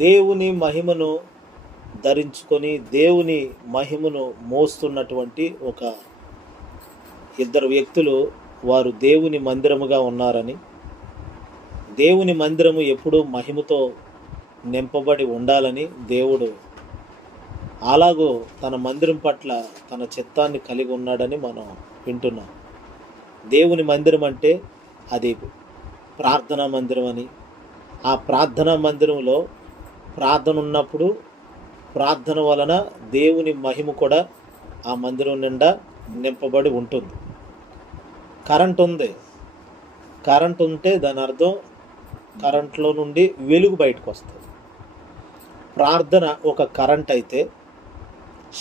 దేవుని మహిమను ధరించుకొని దేవుని మహిమను మోస్తున్నటువంటి ఒక ఇద్దరు వ్యక్తులు, వారు దేవుని మందిరముగా ఉన్నారని, దేవుని మందిరము ఎప్పుడూ మహిమతో నింపబడి ఉండాలని దేవుడు అలాగూ తన మందిరం పట్ల తన చిత్తాన్ని కలిగి ఉన్నాడని మనం వింటున్నాం. దేవుని మందిరం అంటే అది ప్రార్థనా మందిరం అని, ఆ ప్రార్థనా మందిరంలో ప్రార్థన ఉన్నప్పుడు ప్రార్థన వలన దేవుని మహిమ కూడా ఆ మందిరం నిండా నింపబడి ఉంటుంది. కరెంట్ ఉంది, కరెంట్ ఉంటే దాని అర్థం కరెంట్లో నుండి వెలుగు బయటకు వస్తుంది. ప్రార్థన ఒక కరెంట్ అయితే,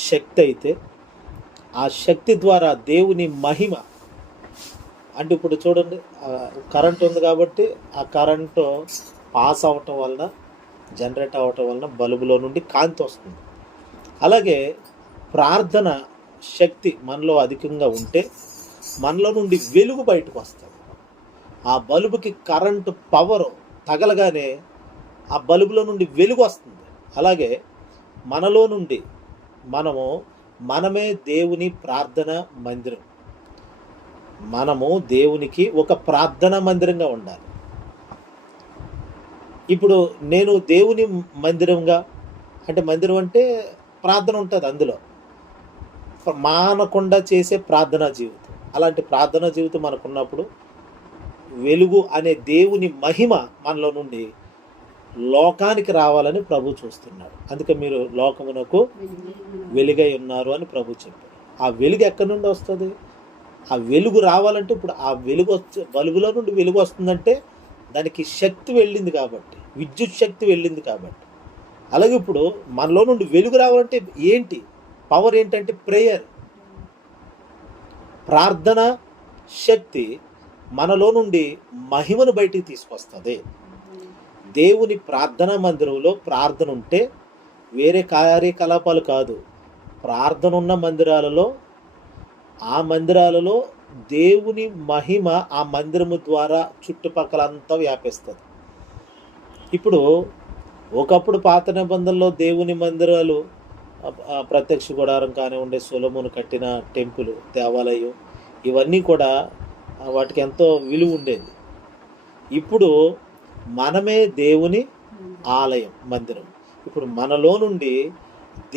శక్తి అయితే, ఆ శక్తి ద్వారా దేవుని మహిమ అంటే ఇప్పుడు చూడండి, కరెంట్ ఉంది కాబట్టి ఆ కరెంటు పాస్ అవటం వలన, జనరేట్ అవ్వటం వలన బల్బులో నుండి కాంతి వస్తుంది. అలాగే ప్రార్థన శక్తి మనలో అధికంగా ఉంటే మనలో నుండి వెలుగు బయటకు వస్తుంది. ఆ బల్బుకి కరెంటు పవర్ తగలగానే ఆ బల్బులో నుండి వెలుగు వస్తుంది. అలాగే మనలో నుండి మనమే దేవుని ప్రార్థన మందిరం. మనము దేవునికి ఒక ప్రార్థనా మందిరంగా ఉండాలి. ఇప్పుడు నేను దేవుని మందిరంగా అంటే, మందిరం అంటే ప్రార్థన ఉంటుంది, అందులో మానకుండా చేసే ప్రార్థనా జీవితం. అలాంటి ప్రార్థనా జీవితం మనకున్నప్పుడు వెలుగు అనే దేవుని మహిమ మనలో నుండి లోకానికి రావాలని ప్రభు చూస్తున్నాడు. అందుకే మీరు లోకమునకు వెలుగై ఉన్నారు అని ప్రభు చెప్పాడు. ఆ వెలుగు ఎక్కడి నుండి వస్తుంది? ఆ వెలుగు రావాలంటే ఇప్పుడు ఆ వెలుగు బల్బులో నుండి వెలుగు వస్తుందంటే దానికి శక్తి వెళ్ళింది కాబట్టి, విద్యుత్ శక్తి వెళ్ళింది కాబట్టి. అలాగే ఇప్పుడు మనలో నుండి వెలుగు రావాలంటే ఏంటి పవర్? ఏంటంటే ప్రేయర్. ప్రార్థన శక్తి మనలో నుండి మహిమను బయటికి తీసుకొస్తుంది. దేవుని ప్రార్థనా మందిరంలో ప్రార్థన ఉంటే వేరే కార్యకలాపాలు కాదు, ప్రార్థన ఉన్న మందిరాలలో, ఆ మందిరాలలో దేవుని మహిమ ఆ మందిరము ద్వారా చుట్టుపక్కలంతా వ్యాపిస్తుంది. ఇప్పుడు ఒకప్పుడు పాత నిబంధనలో దేవుని మందిరాలు, ప్రత్యక్ష గుడారం కానివ్వండి, సొలొమోను కట్టిన టెంపుల్, దేవాలయం, ఇవన్నీ కూడా వాటికి ఎంతో విలువ ఉండేది. ఇప్పుడు మనమే దేవుని ఆలయం, మందిరం. ఇప్పుడు మనలో నుండి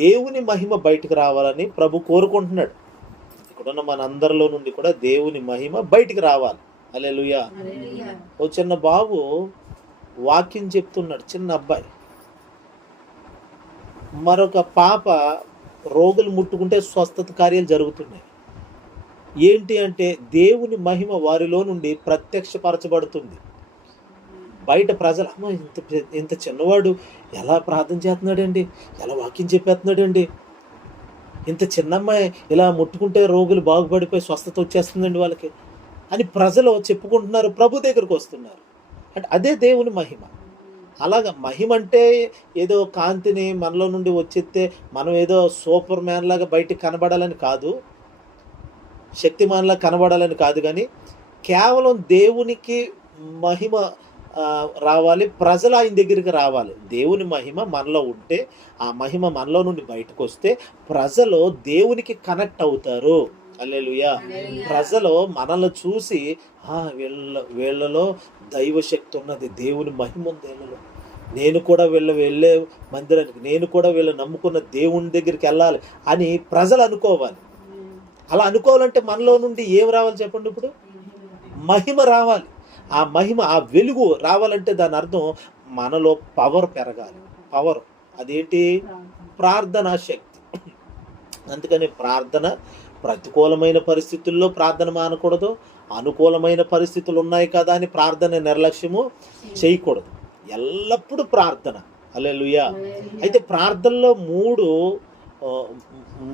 దేవుని మహిమ బయటకు రావాలని ప్రభు కోరుకుంటున్నాడు. ఇక్కడున్న మనందరిలో నుండి కూడా దేవుని మహిమ బయటికి రావాలి. హల్లెలూయా. ఓ చిన్న బాబు వాక్యం చెప్తున్నాడు, చిన్న అబ్బాయి. మరొక పాప రోగులు ముట్టుకుంటే స్వస్థత కార్యాలు జరుగుతున్నాయి. ఏంటి అంటే దేవుని మహిమ వారిలో నుండి ప్రత్యక్షపరచబడుతుంది. బయట ప్రజలు, అమ్మ ఇంత చిన్నవాడు ఎలా ప్రార్థన చేస్తున్నాడండి, ఎలా వాక్యం చెప్పేస్తున్నాడండి, ఇంత చిన్నమ్మాయి ఇలా ముట్టుకుంటే రోగులు బాగుపడిపోయి స్వస్థత వచ్చేస్తుందండి వాళ్ళకి అని ప్రజలు చెప్పుకుంటున్నారు, ప్రభు దగ్గరకు వస్తున్నారు. అంటే అదే దేవుని మహిమ. అలాగ మహిమ అంటే ఏదో కాంతిని మనలో నుండి వచ్చేస్తే మనం ఏదో సూపర్ మ్యాన్ లాగా బయటికి కనబడాలని కాదు, శక్తిమాన్లా కనబడాలని కాదు, కానీ కేవలం దేవునికి మహిమ రావాలి, ప్రజలు ఆయన దగ్గరికి రావాలి. దేవుని మహిమ మనలో ఉంటే, ఆ మహిమ మనలో నుండి బయటకు వస్తే ప్రజలు దేవునికి కనెక్ట్ అవుతారు. హల్లెలూయా. ప్రజలు మనల్ని చూసి వీళ్ళలో దైవశక్తి ఉన్నది, దేవుని మహిమ ఉంది వీళ్ళలో, నేను కూడా వెళ్ళే మందిరానికి, నేను కూడా వీళ్ళు నమ్ముకున్న దేవుని దగ్గరికి వెళ్ళాలి అని ప్రజలు అనుకోవాలి. అలా అనుకోవాలంటే మనలో నుండి ఏం రావాలి చెప్పండి? ఇప్పుడు మహిమ రావాలి. ఆ మహిమ, ఆ వెలుగు రావాలంటే దాని అర్థం మనలో పవర్ పెరగాలి. పవర్ అదేంటి? ప్రార్థనా శక్తి. అందుకని ప్రార్థన, ప్రతికూలమైన పరిస్థితుల్లో ప్రార్థన మానకూడదు, అనుకూలమైన పరిస్థితులు ఉన్నాయి కదా అని ప్రార్థన నిర్లక్ష్యము చేయకూడదు. ఎల్లప్పుడూ ప్రార్థన. హల్లెలూయా. అయితే ప్రార్థనలో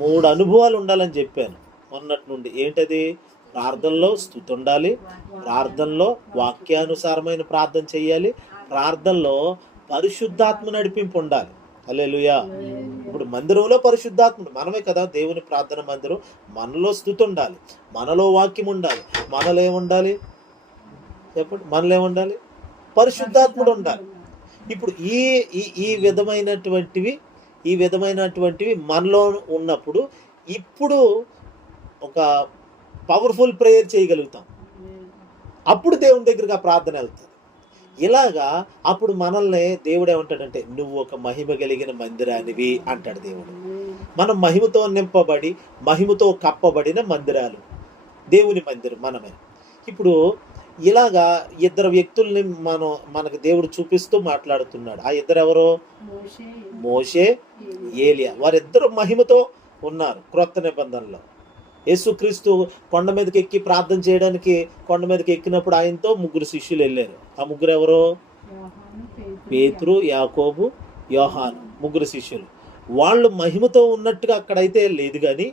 మూడు అనుభవాలు ఉండాలని చెప్పాను మొన్నటి నుండి. ఏంటది? ప్రార్థనలో స్తుతి ఉండాలి, ప్రార్థనలో వాక్యానుసారమైన ప్రార్థన చేయాలి, ప్రార్థనలో పరిశుద్ధాత్మ నడిపింపు ఉండాలి. హల్లెలూయా. ఇప్పుడు మందిరంలో పరిశుద్ధాత్ముడు మనమే కదా, దేవుని ప్రార్థన మందిరం. మనలో స్తుతి ఉండాలి, మనలో వాక్యం ఉండాలి, మనలో ఏముండాలి చెప్పండి? మనలో ఏముండాలి? పరిశుద్ధాత్ముడు ఉండాలి. ఇప్పుడు ఈ ఈ ఈ విధమైనటువంటివి మనలో ఉన్నప్పుడు ఇప్పుడు ఒక పవర్ఫుల్ ప్రేయర్ చేయగలుగుతాం. అప్పుడు దేవుని దగ్గరికి ఆ ప్రార్థన వెళ్తుంది. ఇలాగా అప్పుడు మనల్ని దేవుడు ఏమంటాడంటే, నువ్వు ఒక మహిమ కలిగిన మందిరానివి అంటాడు దేవుడు. మనం మహిమతో నింపబడి మహిమతో కప్పబడిన మందిరాలు, దేవుని మందిరం మనమే. ఇప్పుడు ఇలాగా ఇద్దరు వ్యక్తుల్ని మనకు దేవుడు చూపిస్తూ మాట్లాడుతున్నాడు. ఆ ఇద్దరు ఎవరో? మోషే, ఏలియా. వారిద్దరు మహిమతో ఉన్నారు క్రొత్త నిబంధనలో. యేసుక్రీస్తు కొండ మీదకి ఎక్కి ప్రార్థన చేయడానికి కొండ మీదకి ఎక్కినప్పుడు ఆయనతో 3 శిష్యులు వెళ్ళారు. ఆ 3 ఎవరో? పేతురు, యాకోబు, యోహాను. 3 శిష్యులు. వాళ్ళు మహిమతో ఉన్నట్టుగా అక్కడైతే లేదు, కానీ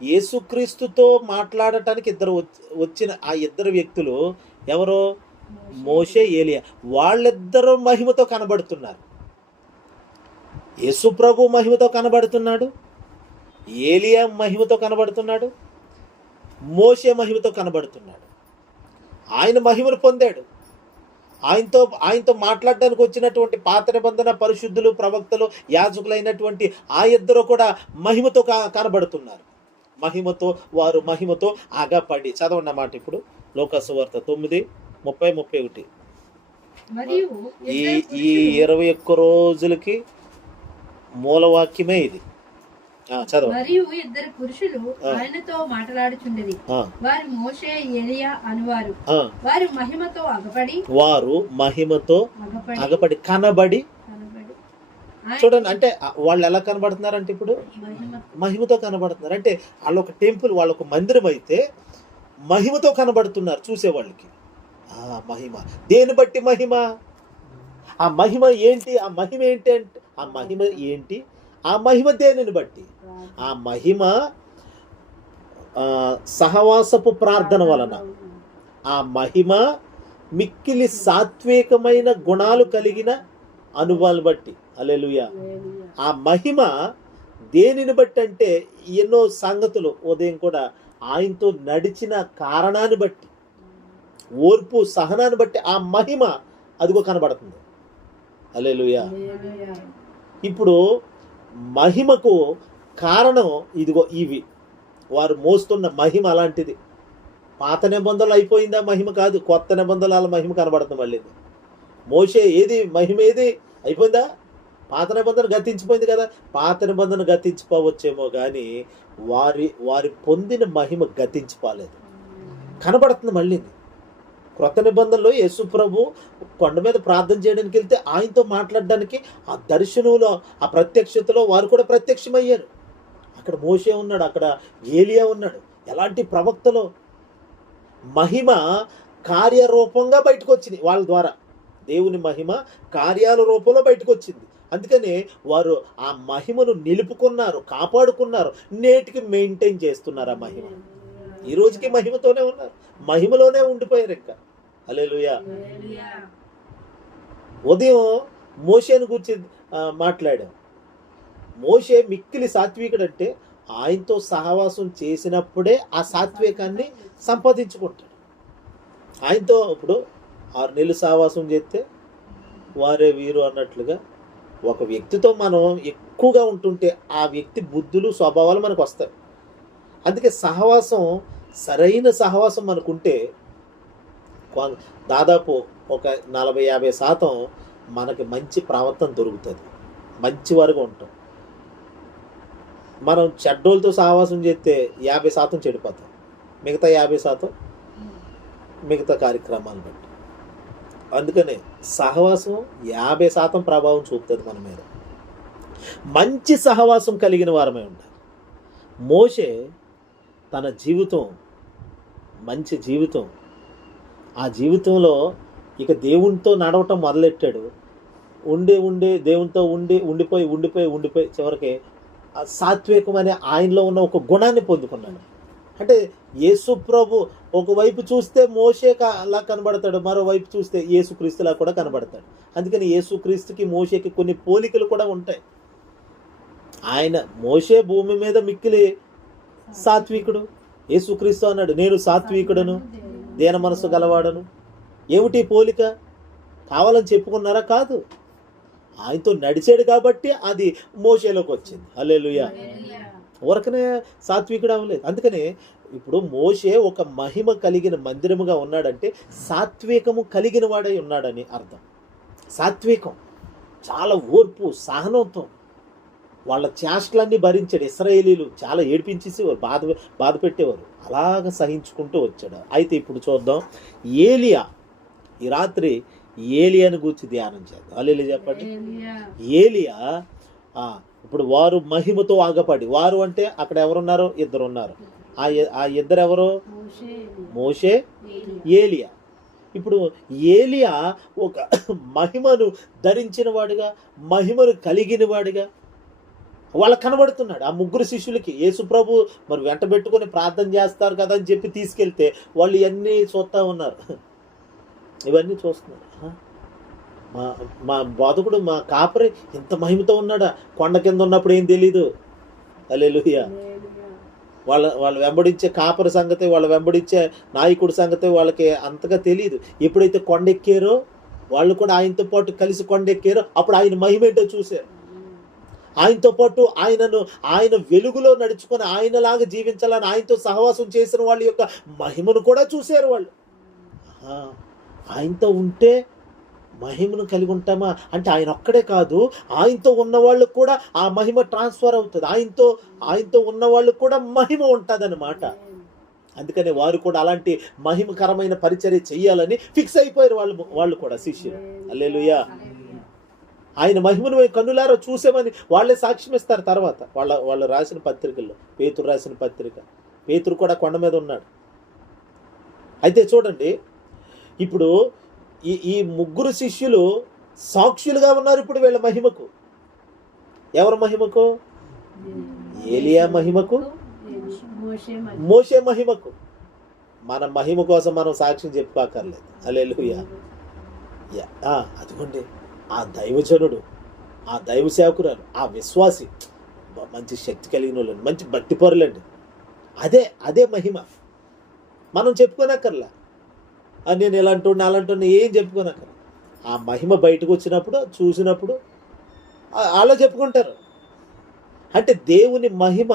యేసుక్రీస్తుతో మాట్లాడటానికి వచ్చిన ఆ ఇద్దరు వ్యక్తులు ఎవరో? మోషే, ఏలియా. వాళ్ళిద్దరూ మహిమతో కనబడుతున్నారు. యేసు ప్రభు మహిమతో కనబడుతున్నాడు, ఏలియా మహిమతో కనబడుతున్నాడు, మోషే మహిమతో కనబడుతున్నాడు. ఆయన మహిమను పొందాడు. ఆయనతో మాట్లాడడానికి వచ్చినటువంటి పాత నిబంధన పరిశుద్ధులు, ప్రవక్తలు, యాజకులైనటువంటి ఆ ఇద్దరు కూడా మహిమతో కనబడుతున్నారు. వారు మహిమతో ఆగపడి. చదవండి మాట ఇప్పుడు లోకాసు వార్త 9:30-31. ఈ 21 రోజులకి మూలవాక్యమే ఇది. మరియు ఇద్దరు పురుషులు ఆయనతో మాట్లాడుచుండేది. వారు మోషే, ఏలియా అనువారు. వారు మహిమతో అగపడి కనబడి. చూడండి, అంటే వాళ్ళు ఎలా కనబడుతున్నారంటే ఇప్పుడు మహిమతో కనబడుతున్నారు. అంటే వాళ్ళొక టెంపుల్, వాళ్ళొక మందిరం అయితే మహిమతో కనబడుతున్నారు చూసేవాళ్ళకి. మహిమ దేని బట్టి మహిమ? ఆ మహిమ ఏంటి? ఆ మహిమ దేనిని బట్టి? ఆ మహిమ సహవాసపు ప్రార్థన వలన. ఆ మహిమ మిక్కిలి సాత్వికమైన గుణాలు కలిగిన అనుభవాలు బట్టి. హల్లెలూయా. ఆ మహిమ దేనిని బట్టి అంటే ఎన్నో సంగతులు. ఉదయం కూడా ఆయనతో నడిచిన కారణాన్ని బట్టి, ఓర్పు సహనాన్ని బట్టి ఆ మహిమ అదిగో కనబడుతుంది. హల్లెలూయా. ఇప్పుడు మహిమకు కారణం ఇదిగో ఇవి. వారు మోస్తున్న మహిమ అలాంటిది. పాత నిబంధనలు అయిపోయిందా మహిమ? కాదు, కొత్త నిబంధనల మహిమ కనబడుతుంది మళ్ళీ. మోషే మహిమ ఏది అయిపోయిందా? పాత నిబంధన గతించిపోయింది కదా. పాత నిబంధన గతించిపోవచ్చేమో కానీ వారి పొందిన మహిమ గతించిపోలేదు, కనబడుతుంది మళ్ళీ. క్రొత్త నిబంధనలో యేసు ప్రభు కొండ మీద ప్రార్థన చేయడానికి వెళ్తే ఆయనతో మాట్లాడడానికి ఆ దర్శనంలో, ఆ ప్రత్యక్షతలో వారు కూడా ప్రత్యక్షమయ్యారు. అక్కడ మోషే ఉన్నాడు, అక్కడ ఏలియా ఉన్నాడు. ఎలాంటి ప్రవక్తలో మహిమ కార్యరూపంగా బయటకు వచ్చింది వాళ్ళ ద్వారా. దేవుని మహిమ కార్యాల రూపంలో బయటకు వచ్చింది. అందుకనే వారు ఆ మహిమను నిలుపుకున్నారు, కాపాడుకున్నారు, నేటికి మెయింటైన్ చేస్తున్నారు. ఆ మహిమ ఈ రోజుకి మహిమతోనే ఉన్నారు, మహిమలోనే ఉండిపోయారు ఇంకా. హల్లెలూయా. ఉదయం మోషేను గురించి మాట్లాడాం. మోషే మిక్కిలి సాత్వికుడు. అంటే ఆయనతో సహవాసం చేసినప్పుడే ఆ సాత్వికాన్ని సంపాదించుకుంటాడు. ఆయనతో ఇప్పుడు 6 నెలలు సహవాసం చేస్తే వారే వీరు అన్నట్లుగా ఒక వ్యక్తితో మనం ఎక్కువగా ఉంటుంటే ఆ వ్యక్తి బుద్ధులు, స్వభావాలు మనకు వస్తాయి. అందుకే సహవాసం, సరైన సహవాసం మనకుంటే దాదాపు ఒక 40-50% మనకి మంచి ప్రవర్తన దొరుకుతుంది, మంచి వారుగా ఉంటాం. మనం చెడ్డోళ్ళతో సహవాసం చేస్తే 50% చెడిపోతాం, మిగతా 50% మిగతా కార్యక్రమాలు బట్టి. అందుకనే సహవాసం 50% ప్రభావం చూపుతుంది మన మీద. మంచి సహవాసం కలిగిన వారమే ఉండాలి. మోషే తన జీవితం మంచి జీవితం, ఆ జీవితంలో ఇక దేవునితో నడవటం మొదలెట్టాడు. దేవునితో ఉండిపోయి చివరికి ఆ సాత్వికం అనే ఆయనలో ఉన్న ఒక గుణాన్ని పొందుకున్నాడు. అంటే యేసు ప్రభు ఒకవైపు చూస్తే మోషే అలా కనబడతాడు, మరోవైపు చూస్తే యేసుక్రీస్తులా కూడా కనబడతాడు. అందుకని యేసుక్రీస్తుకి మోషేకి కొన్ని పోలికలు కూడా ఉంటాయి. మోషే భూమి మీద మిక్కిలి సాత్వికుడు, యేసుక్రీస్తు అన్నాడు నేను సాత్వికుడను, దీన మనసు గలవాడను. ఏమిటి పోలిక? కావాలని చెప్పుకున్నారా? కాదు. ఆయనతో నడిచాడు కాబట్టి అది మోషేలోకి వచ్చింది. హల్లెలూయా. ఊరకనే సాత్వికుడు అవ్వలేదు. అందుకనే ఇప్పుడు మోషే ఒక మహిమ కలిగిన మందిరముగా ఉన్నాడంటే సాత్వికము కలిగిన వాడై ఉన్నాడని అర్థం. సాత్వికం, చాలా ఓర్పు, సహనంతో వాళ్ళ చేష్టలన్నీ భరించాడు. ఇశ్రాయేలీలు చాలా ఏడిపించేసేవారు, బాధ పెట్టేవారు, అలాగ సహించుకుంటూ వచ్చాడు. అయితే ఇప్పుడు చూద్దాం ఏలియా. ఈ రాత్రి ఏలియాను గురించి ధ్యానం చేద్దాం. హల్లెలూయా చెప్పండి. ఏలియా ఇప్పుడు వారు మహిమతో ఆగపడి, వారు అంటే అక్కడ ఎవరున్నారు? ఇద్దరు ఉన్నారు. ఆ ఇద్దరు ఎవరు? మోషే, ఏలియా. ఇప్పుడు ఏలియా ఒక మహిమను ధరించిన వాడుగా, మహిమను కలిగిన వాడుగా వాళ్ళకి కనబడుతున్నాడు. ఆ ముగ్గురు శిష్యులకి యేసుప్రభు మరి వెంట పెట్టుకొని ప్రార్థన చేస్తారు కదా అని చెప్పి తీసుకెళ్తే వాళ్ళు ఇవన్నీ చూస్తూ ఉన్నారు, ఇవన్నీ చూస్తున్నారు. మా బోధకుడు, మా కాపరి ఇంత మహిమతో ఉన్నాడా? కొండ కింద ఉన్నప్పుడు ఏం తెలీదు. హల్లెలూయా. వాళ్ళు వెంబడించే కాపరి సంగతి, వాళ్ళు వెంబడించే నాయకుడి సంగతి వాళ్ళకి అంతగా తెలియదు. ఎప్పుడైతే కొండెక్కారో, వాళ్ళు కూడా ఆయనతో పాటు కలిసి కొండెక్కారో, అప్పుడు ఆయన మహిమ ఏంటో చూశారు. ఆయనతో పాటు ఆయన వెలుగులో నడుచుకొని ఆయనలాగా జీవించాలని ఆయనతో సహవాసం చేసిన వాళ్ళ యొక్క మహిమను కూడా చూశారు వాళ్ళు. ఆయనతో ఉంటే మహిమను కలిగి ఉంటామా అంటే ఆయన ఒక్కడే కాదు, ఆయనతో ఉన్న వాళ్ళకు కూడా ఆ మహిమ ట్రాన్స్ఫర్ అవుతుంది. ఆయనతో ఉన్న వాళ్ళకు కూడా మహిమ ఉంటుంది అన్నమాట. అందుకనే వారు కూడా అలాంటి మహిమకరమైన పరిచర్య చెయ్యాలని ఫిక్స్ అయిపోయారు వాళ్ళు కూడా శిష్యులు. హల్లెలూయా. ఆయన మహిమను కన్నులారా చూసామని వాళ్ళే సాక్ష్యం ఇస్తారు తర్వాత. వాళ్ళు రాసిన పత్రికల్లో, పేతురు రాసిన పత్రిక, పేతురు కూడా కొండ మీద ఉన్నాడు. అయితే చూడండి, ఇప్పుడు ఈ ముగ్గురు శిష్యులు సాక్షులుగా ఉన్నారు ఇప్పుడు వీళ్ళ మహిమకు. ఎవరి మహిమకు? ఏలియా మహిమకు, మోషే మహిమకు. మన మహిమ కోసం మనం సాక్ష్యం చెప్పుకోకర్లేదు. హల్లెలూయా. అదిగోండి, ఆ దైవజనుడు, ఆ దైవ సేవకురాలు, ఆ విశ్వాసి మంచి శక్తి కలిగిన వాళ్ళండి, మంచి భక్తి పరులండి. అదే మహిమ. మనం చెప్పుకోనక్కర్లా, నేను ఇలా అలాంటున్నా ఏం చెప్పుకోనక్కర్లా. ఆ మహిమ బయటకు వచ్చినప్పుడు, చూసినప్పుడు అలా చెప్పుకుంటారు. అంటే దేవుని మహిమ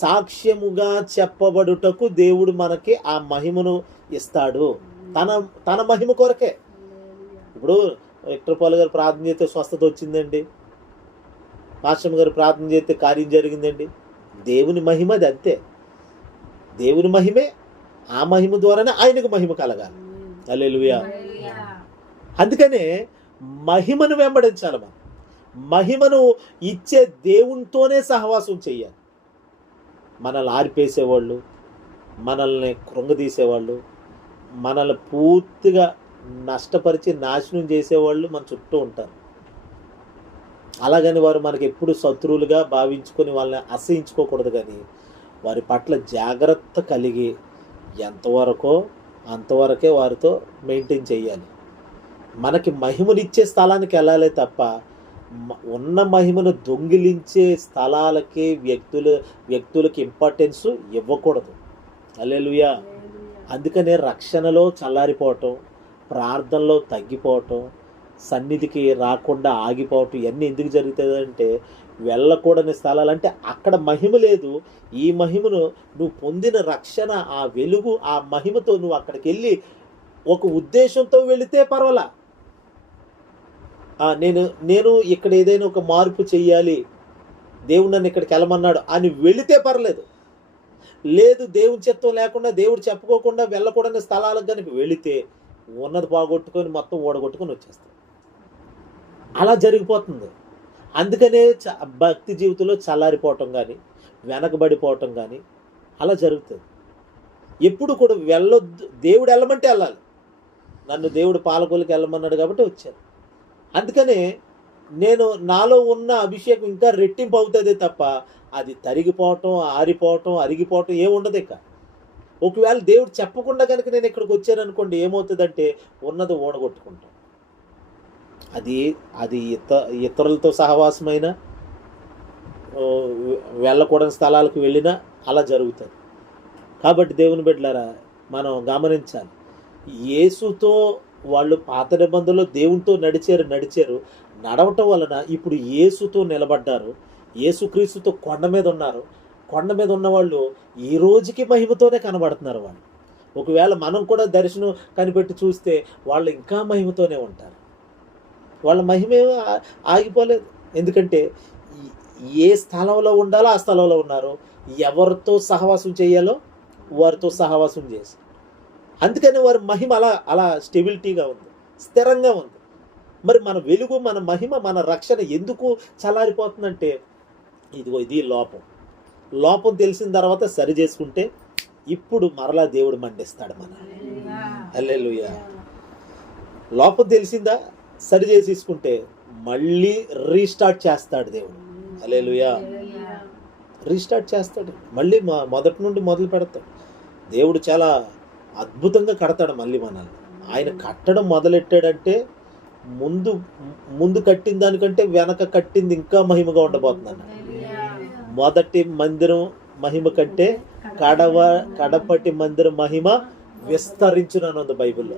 సాక్ష్యముగా చెప్పబడుటకు దేవుడు మనకి ఆ మహిమను ఇస్తాడు, తన మహిమ కొరకే. ఇప్పుడు విక్టర్ పాల్ గారు ప్రార్థన చేస్తే స్వస్థత వచ్చిందండి, పాస్టర్ గారు ప్రార్థన చేస్తే కార్యం జరిగిందండి. దేవుని మహిమ అది, అంతే. దేవుని మహిమే, ఆ మహిమ ద్వారానే ఆయనకు మహిమ కలగాలి. హల్లెలూయా. అందుకనే మహిమను వెంబడించాలి. మనం మహిమను ఇచ్చే దేవునితోనే సహవాసం చెయ్యాలి. మనల్ని ఆరిపేసేవాళ్ళు, మనల్ని కృంగదీసేవాళ్ళు, మనల్ని పూర్తిగా నష్టపరిచి నాశనం చేసేవాళ్ళు మన చుట్టూ ఉంటారు. అలాగని వారు మనకి ఎప్పుడు శత్రువులుగా భావించుకొని వాళ్ళని అసహించుకోకూడదు, కానీ వారి పట్ల జాగ్రత్త కలిగి ఎంతవరకో అంతవరకే వారితో మెయింటైన్ చేయాలి. మనకి మహిమనిచ్చే స్థలానికి వెళ్ళాలి తప్ప ఉన్న మహిమను దొంగిలించే స్థలాలకి వ్యక్తులకి ఇంపార్టెన్స్ ఇవ్వకూడదు. హల్లెలూయా. అందుకనే రక్షణలో చల్లారిపోవటం, ప్రార్థనలో తగ్గిపోవటం, సన్నిధికి రాకుండా ఆగిపోవటం ఇవన్నీ ఎందుకు జరుగుతుందంటే వెళ్ళకూడని స్థలాలు. అంటే అక్కడ మహిమ లేదు. ఈ మహిమను నువ్వు పొందిన రక్షణ, ఆ వెలుగు, ఆ మహిమతో నువ్వు అక్కడికి వెళ్ళి ఒక ఉద్దేశంతో వెళితే పర్వాలా. నేను ఇక్కడ ఏదైనా ఒక మార్పు చెయ్యాలి, దేవుడు నన్ను ఇక్కడికి వెళ్ళమన్నాడు అని వెళితే పర్లేదు. లేదు, దేవుని చిత్తం లేకుండా, దేవుడు చెప్పుకోకుండా వెళ్ళకూడని స్థలాలకు కనుక వెళితే ఉన్నది బాగొట్టుకొని మొత్తం ఓడగొట్టుకొని వచ్చేస్తాం. అలా జరిగిపోతుంది. అందుకనే భక్తి జీవితంలో చల్లారిపోవటం కానీ, వెనకబడిపోవటం కానీ అలా జరుగుతుంది. ఎప్పుడు కూడా వెళ్ళొద్దు. దేవుడు వెళ్ళమంటే వెళ్ళాలి. నన్ను దేవుడు పాలకొల్లికి వెళ్ళమన్నాడు కాబట్టి వచ్చాను. అందుకనే నాలో ఉన్న అభిషేకం ఇంకా రెట్టింపు అవుతుంది తప్ప అది తరిగిపోవటం, ఆరిపోవటం, అరిగిపోవటం ఏముండదు. ఇక ఒకవేళ దేవుడు చెప్పకుండా కనుక నేను ఇక్కడికి వచ్చాను అనుకోండి, ఏమవుతుందంటే ఉన్నది ఓడగొట్టుకుంటాం. అది ఇతరులతో సహవాసమైన, వెళ్ళకూడని స్థలాలకు వెళ్ళినా అలా జరుగుతుంది. కాబట్టి దేవుని బిడ్డలారా మనం గమనించాలి. యేసుతో వాళ్ళు పాత నిబంధనలో దేవునితో నడిచారు. నడవటం వలన ఇప్పుడు యేసుతో నిలబడ్డారు, యేసుక్రీస్తుతో కొండ మీద ఉన్నారు. కొండ మీద ఉన్నవాళ్ళు ఈ రోజుకి మహిమతోనే కనబడుతున్నారు వాళ్ళు. ఒకవేళ మనం కూడా దర్శనం కనిపెట్టి చూస్తే వాళ్ళు ఇంకా మహిమతోనే ఉంటారు. వాళ్ళ మహిమే ఆగిపోలేదు. ఎందుకంటే ఏ స్థలంలో ఉండాలో ఆ స్థలంలో ఉన్నారు. ఎవరితో సహవాసం చేయాలో వారితో సహవాసం చేసి, అందుకని వారి మహిమ అలా అలా స్టెబిలిటీగా ఉంది, స్థిరంగా ఉంది. మరి మన వెలుగు, మన మహిమ, మన రక్షణ ఎందుకు చల్లారిపోతుందంటే ఇదిగో ఇది లోపం తెలిసిన తర్వాత సరి చేసుకుంటే ఇప్పుడు మరలా దేవుడు మండిస్తాడు మన. హల్లెలూయా. లోపం తెలిసిందా, సరి చేసేసుకుంటే మళ్ళీ రీస్టార్ట్ చేస్తాడు దేవుడు. హల్లెలూయా. రీస్టార్ట్ చేస్తాడు, మళ్ళీ మొదటి నుండి మొదలు పెడతాడు. దేవుడు చాలా అద్భుతంగా కడతాడు మళ్ళీ మనల్ని. ఆయన కట్టడం మొదలెట్టాడంటే ముందు కట్టిన దానికంటే వెనక కట్టింది ఇంకా మహిమగా ఉండబోతుంది అన్నాడు. మొదటి మందిరం మహిమ కంటే కడపటి మందిరం మహిమ విస్తరించునన్నది బైబిల్లో.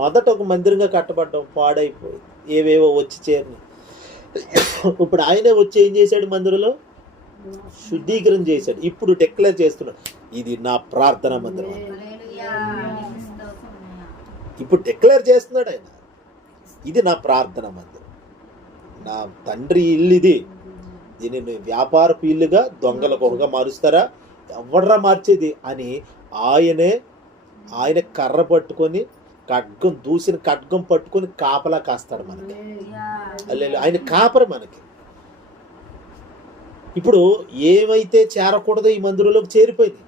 మొదట ఒక మందిరంగా కట్టబడ్డం పాడైపోయి ఏవేవో వచ్చి చేరిన. ఇప్పుడు ఆయనే వచ్చి ఏం చేశాడు, మందిరంలో శుద్ధీకరణ చేశాడు. ఇప్పుడు డిక్లేర్ చేస్తున్నాడు, ఇది నా ప్రార్థనా మందిరం. ఇప్పుడు డిక్లేర్ చేస్తున్నాడు ఆయన, ఇది నా ప్రార్థనా మందిరం, నా తండ్రి ఇల్లు ఇది. దీనిని వ్యాపారపు ఇల్లుగా దొంగల గుహగా మారుస్తారా, ఎవడరా మార్చేది అని ఆయన కర్ర పట్టుకొని దూసిన ఖడ్గం పట్టుకొని కాపలా కాస్తాడు మనకి. ఆయన కాపర మనకి. ఇప్పుడు ఏమైతే చేరకూడదో ఈ మందిరంలోకి చేరిపోయింది.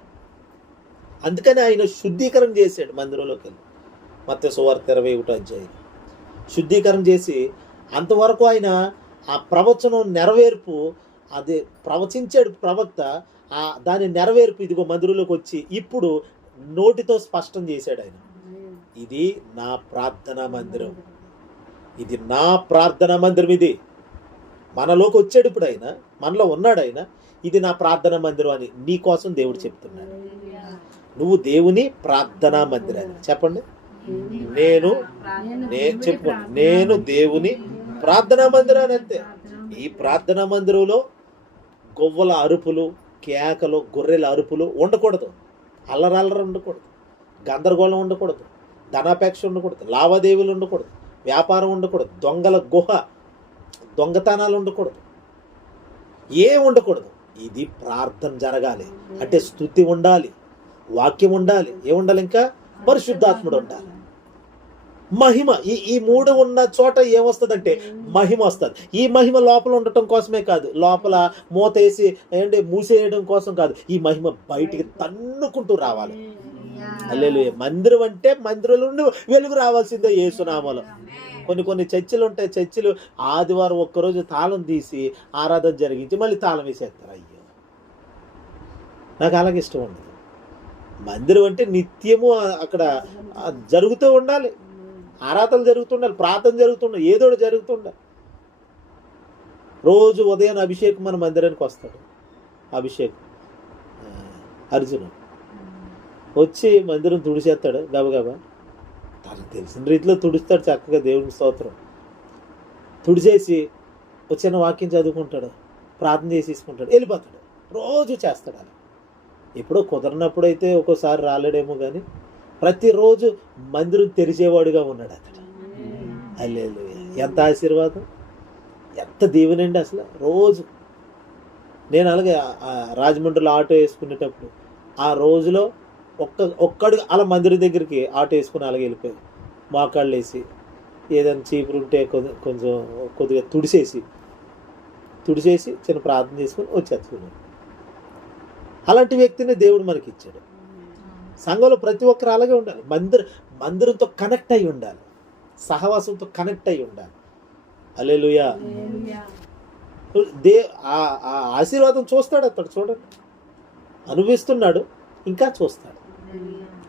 అందుకని ఆయన శుద్ధీకరణ చేశాడు మందిరంలోకి వెళ్ళి. మత్తయి సువార్త 21 శుద్ధీకరణ చేసి, అంతవరకు ఆయన ఆ ప్రవచనం నెరవేర్పు, అది ప్రవచించాడు ప్రవక్త, దాని నెరవేర్పు ఇదిగో మందిరంలోకి వచ్చి ఇప్పుడు నోటితో స్పష్టం చేశాడు ఆయన, ఇది నా ప్రార్థనా మందిరం, ఇది నా ప్రార్థనా మందిరం. ఇది మనలోకి వచ్చాడు ఇప్పుడు ఆయన, మనలో ఉన్నాడు ఆయన, ఇది నా ప్రార్థనా మందిరం అని నీ కోసం దేవుడు చెప్తున్నాడు. నువ్వు దేవుని ప్రార్థనా మందిరాన్ని చెప్పండి. నేను దేవుని ప్రార్థనా మందిరాన్ని. అంతే. ఈ ప్రార్థనా మందిరంలో గొవ్వల అరుపులు, కేకలు, గొర్రెల అరుపులు ఉండకూడదు, అల్లరల్లర ఉండకూడదు, గందరగోళం ఉండకూడదు, ధనాపేక్ష ఉండకూడదు, లావాదేవీలు ఉండకూడదు, వ్యాపారం ఉండకూడదు, దొంగల గుహ, దొంగతనాలు ఉండకూడదు, ఏం ఉండకూడదు. ఇది ప్రార్థన జరగాలి అంటే స్తుతి ఉండాలి, వాక్యం ఉండాలి, ఏముండాలి, ఇంకా పరిశుద్ధాత్ముడు ఉండాలి, మహిమ. ఈ మూడు ఉన్న చోట ఏమొస్తుందంటే మహిమ వస్తుంది. ఈ మహిమ లోపల ఉండటం కోసమే కాదు, లోపల మూతేసి ఏంటి మూసేయడం కోసం కాదు, ఈ మహిమ బయటికి తన్నుకుంటూ రావాలి. హల్లెలూయా. మందిరం అంటే మందిరంలో నుండి వెలుగు రావాల్సిందే యేసునామములో. కొన్ని చర్చిలు ఉంటాయి, చర్చిలు ఆదివారం ఒక్కరోజు తాళం తీసి ఆరాధన జరిగించి మళ్ళీ తాళం వేసేస్తారు. అయ్యో, నాకు అలాగే ఇష్టం ఉండదు. మందిరం అంటే నిత్యము అక్కడ జరుగుతూ ఉండాలి, ఆరాధనలు జరుగుతుండాలి, ప్రార్థన జరుగుతుండాలి, ఏదో జరుగుతుండాలి. రోజు ఉదయం అభిషేకం మన మందిరానికి వస్తాడు. అభిషేకం అర్జును వచ్చి మందిరం తుడిచేస్తాడు గబగబా, తనకు తెలిసిన రీతిలో తుడుస్తాడు చక్కగా, దేవుని స్తోత్రం. తుడిచేసి వచ్చిన వాక్యం చదువుకుంటాడు, ప్రార్థన చేసి తీసుకుంటాడు, వెళ్ళిపోతాడు. రోజు చేస్తాడు అలా. ఎప్పుడో కుదరనప్పుడు అయితే ఒక్కోసారి రాలేడేమో, కానీ ప్రతిరోజు మందిరం తెరిచేవాడుగా ఉన్నాడు అతడు. హల్లెలూయా. ఎంత ఆశీర్వాదం, ఎంత దీవెనండి అసలు. రోజు నేను అలాగే రాజమండ్రిలో ఆటో వేసుకునేటప్పుడు ఆ రోజులో ఒక్కడు అలా మందిరం దగ్గరికి ఆటో వేసుకుని అలాగే వెళ్ళిపోయాడు. మోకాళ్ళు వేసి ఏదైనా చీపురు ఉంటే కొద్దిగా తుడిసేసి చిన్న ప్రార్థన చేసుకుని వచ్చేస్తున్నాడు. అలాంటి వ్యక్తిని దేవుడు మనకి ఇచ్చాడు. సంఘంలో ప్రతి ఒక్కరు అలాగే ఉండాలి. మందిరంతో కనెక్ట్ అయి ఉండాలి, సహవాసంతో కనెక్ట్ అయి ఉండాలి. హల్లెలూయా. ఆ ఆశీర్వాదం చూస్తాడు అతడు, చూడండి, అనుభవిస్తున్నాడు, ఇంకా చూస్తాడు.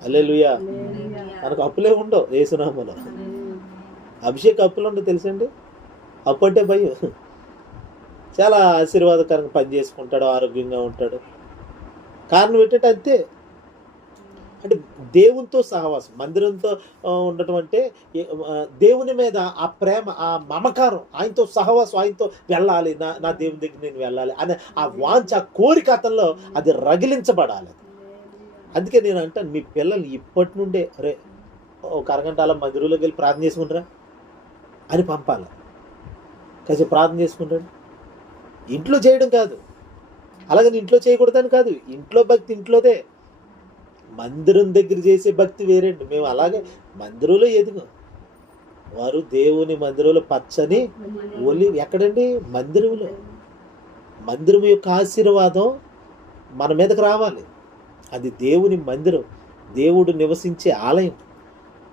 హల్లెలూయా. మనకు అప్పులే ఉండవు యేసునామములో. అభిషేక్ అప్పులు ఉండవు తెలుసండి. అప్పు అంటే భయం. చాలా ఆశీర్వాదకరంగా పని చేసుకుంటాడు, ఆరోగ్యంగా ఉంటాడు. కారణం ఏంటంటే అంతే, అంటే దేవునితో సహవాసం, మందిరంతో ఉండటం అంటే దేవుని మీద ఆ ప్రేమ, ఆ మమకారం, ఆయనతో సహవాసం, ఆయనతో వెళ్ళాలి, నా దేవుని దగ్గర నేను వెళ్ళాలి అనే ఆ వాంఛ, ఆ కోరిక అతనిలో అది రగిలించబడాలి. అందుకే నేను అంటాను, మీ పిల్లలు ఇప్పటి నుండే అరే ఒక అరగంట అలా మందిరంలోకి వెళ్ళి ప్రార్థన చేసుకుంటారా అని పంపాలి. కాసేపు ప్రార్థన చేసుకుంటాడు. ఇంట్లో చేయడం కాదు, అలాగని ఇంట్లో చేయకూడదని కాదు, ఇంట్లో భక్తి ఇంట్లోదే, మందిరం దగ్గర చేసే భక్తి వేరేండి. మేము అలాగే మందిరంలో ఎదుగు, వారు దేవుని మందిరంలో పచ్చని ఒలి ఎక్కడండి? మందిరంలో. మందిరం యొక్క ఆశీర్వాదం మన మీదకి రావాలి. అది దేవుని మందిరం, దేవుడు నివసించే ఆలయం.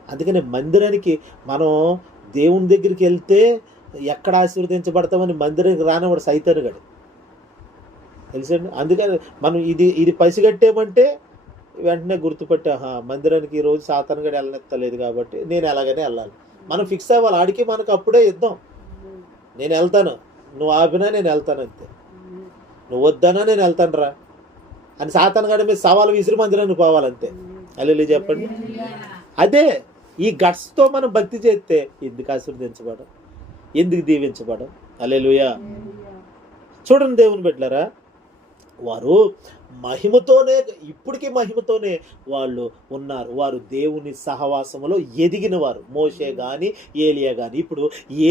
అందుకని మందిరానికి మనం దేవుని దగ్గరికి వెళ్తే ఎక్కడ ఆశీర్వదించబడతామని మందిరానికి రానివాడు సైతానుగాడు, తెలుసండి. అందుకని మనం ఇది పసిగట్టేమంటే వెంటనే గుర్తుపట్టి, మందిరానికి ఈరోజు సాతానుగాడు వెళ్ళనెత్తలేదు కాబట్టి నేను ఎలాగనే వెళ్ళాలి. మనం ఫిక్స్ అవ్వాలి. ఆడికి మనకు అప్పుడే యుద్ధం. నేను వెళ్తాను, నువ్వు ఆపినా నేను వెళ్తాను అంతే, నువ్వు వద్దనా నేను వెళ్తాను రా అని సాతానుగాడి మీద సవాలు విసిరి మందిరానికి పోవాలంతే. హల్లెలూయా చెప్పండి. అదే ఈ గట్స్తో మనం భక్తి చేస్తే ఎందుకు ఆశీర్వదించబడం, ఎందుకు దీవించబడం? హల్లెలూయా. చూడండి దేవుని బిడ్డలారా, వారు మహిమతోనే, ఇప్పటికీ మహిమతోనే వాళ్ళు ఉన్నారు. వారు దేవుని సహవాసములో ఎదిగిన వారు. మోషే కానీ ఏలియా కానీ. ఇప్పుడు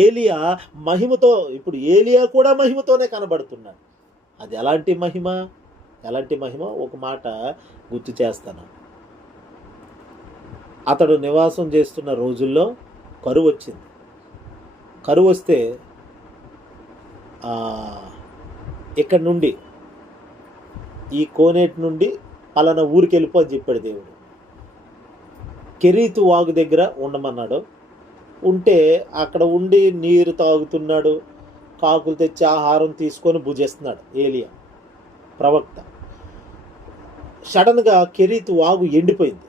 ఏలియా మహిమతో, ఇప్పుడు ఏలియా కూడా మహిమతోనే కనబడుతున్నాడు. అది ఎలాంటి మహిమ, ఎలాంటి మహిమ? ఒక మాట గుర్తు చేస్తాను. అతడు నివాసం చేస్తున్న రోజుల్లో కరువు వచ్చింది. కరువు వస్తే ఇక్కడి నుండి, ఈ కోనేటి నుండి పలానా ఊరికి వెళ్ళిపో అని చెప్పాడు దేవుడు. కెరీతు వాగు దగ్గర ఉండమన్నాడు. ఉంటే అక్కడ ఉండి నీరు తాగుతున్నాడు, కాకులు తెచ్చి ఆహారం తీసుకొని భుజిస్తున్నాడు ఏలియా ప్రవక్త. సడన్గా కెరీతు వాగు ఎండిపోయింది,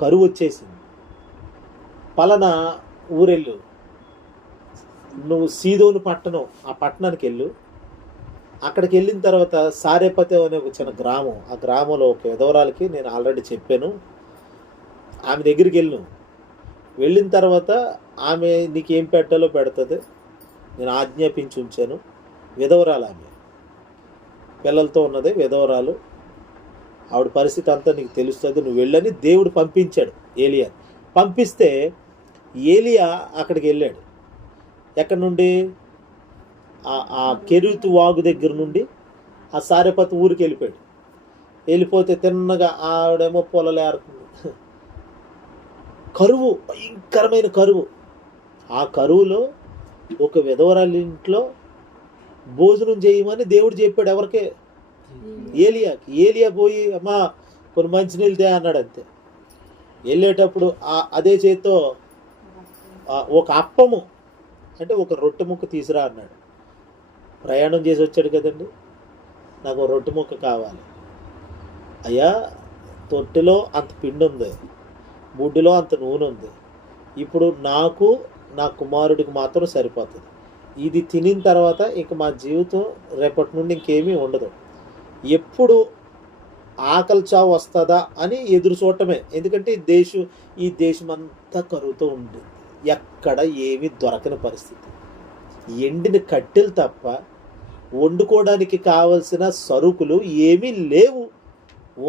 కరువు వచ్చేసింది. పలానా ఊరెళ్ళు, నువ్వు సీదోను పట్టణం, ఆ పట్టణానికి వెళ్ళు. అక్కడికి వెళ్ళిన తర్వాత సారేపతి అనే ఒక చిన్న గ్రామం, ఆ గ్రామంలో ఒక విధవరాలకి నేను ఆల్రెడీ చెప్పాను, ఆమె దగ్గరికి వెళ్ళు. వెళ్ళిన తర్వాత ఆమె నీకేం పెట్టాలో పెడుతుంది, నేను ఆజ్ఞాపించి ఉంచాను. విధవరాలు, ఆమె పిల్లలతో ఉన్నది, విధవరాలు. ఆవిడ పరిస్థితి అంతా నీకు తెలుస్తుంది, నువ్వు వెళ్ళని దేవుడు పంపించాడు ఏలియా. పంపిస్తే ఏలియా అక్కడికి వెళ్ళాడు. ఎక్కడి నుండి? ఆ కెరీతు వాగు దగ్గర నుండి ఆ సారెపతి ఊరికి వెళ్ళిపోయాడు. వెళ్ళిపోతే తిన్నగా ఆవిడేమో పొలాలు ఏరుతుంది. కరువు, భయంకరమైన కరువు. ఆ కరువులో ఒక విధవరాలి ఇంట్లో భోజనం చేయమని దేవుడు చెప్పాడు. ఎవరికే? ఏలియాకి. ఏలియా పోయి అమ్మా కొన్ని మంచినీళ్ళు తే అన్నాడు అంతే. వెళ్ళేటప్పుడు అదే చేత్తో ఒక అప్పము అంటే ఒక రొట్టె ముక్క తీసురా అన్నాడు. ప్రయాణం చేసి వచ్చాడు కదండి, నాకు రొట్టె ముక్క కావాలి. అయ్యా, తొట్టెలో అంత పిండి ఉంది, బుడ్డిలో అంత నూనె ఉంది, ఇప్పుడు నాకు నా కుమారుడికి మాత్రం సరిపోతుంది. ఇది తినిన తర్వాత ఇంక మా జీవితం రేపటి నుండి ఇంకేమీ ఉండదు. ఎప్పుడు ఆకలి చావు వస్తుందా అని ఎదురు చూడటమే. ఎందుకంటే ఈ దేశం అంతా కరువుతో ఉంది, ఎక్కడ ఏమీ దొరకని పరిస్థితి. ఎండిన కట్టెలు తప్ప వండుకోవడానికి కావలసిన సరుకులు ఏమీ లేవు.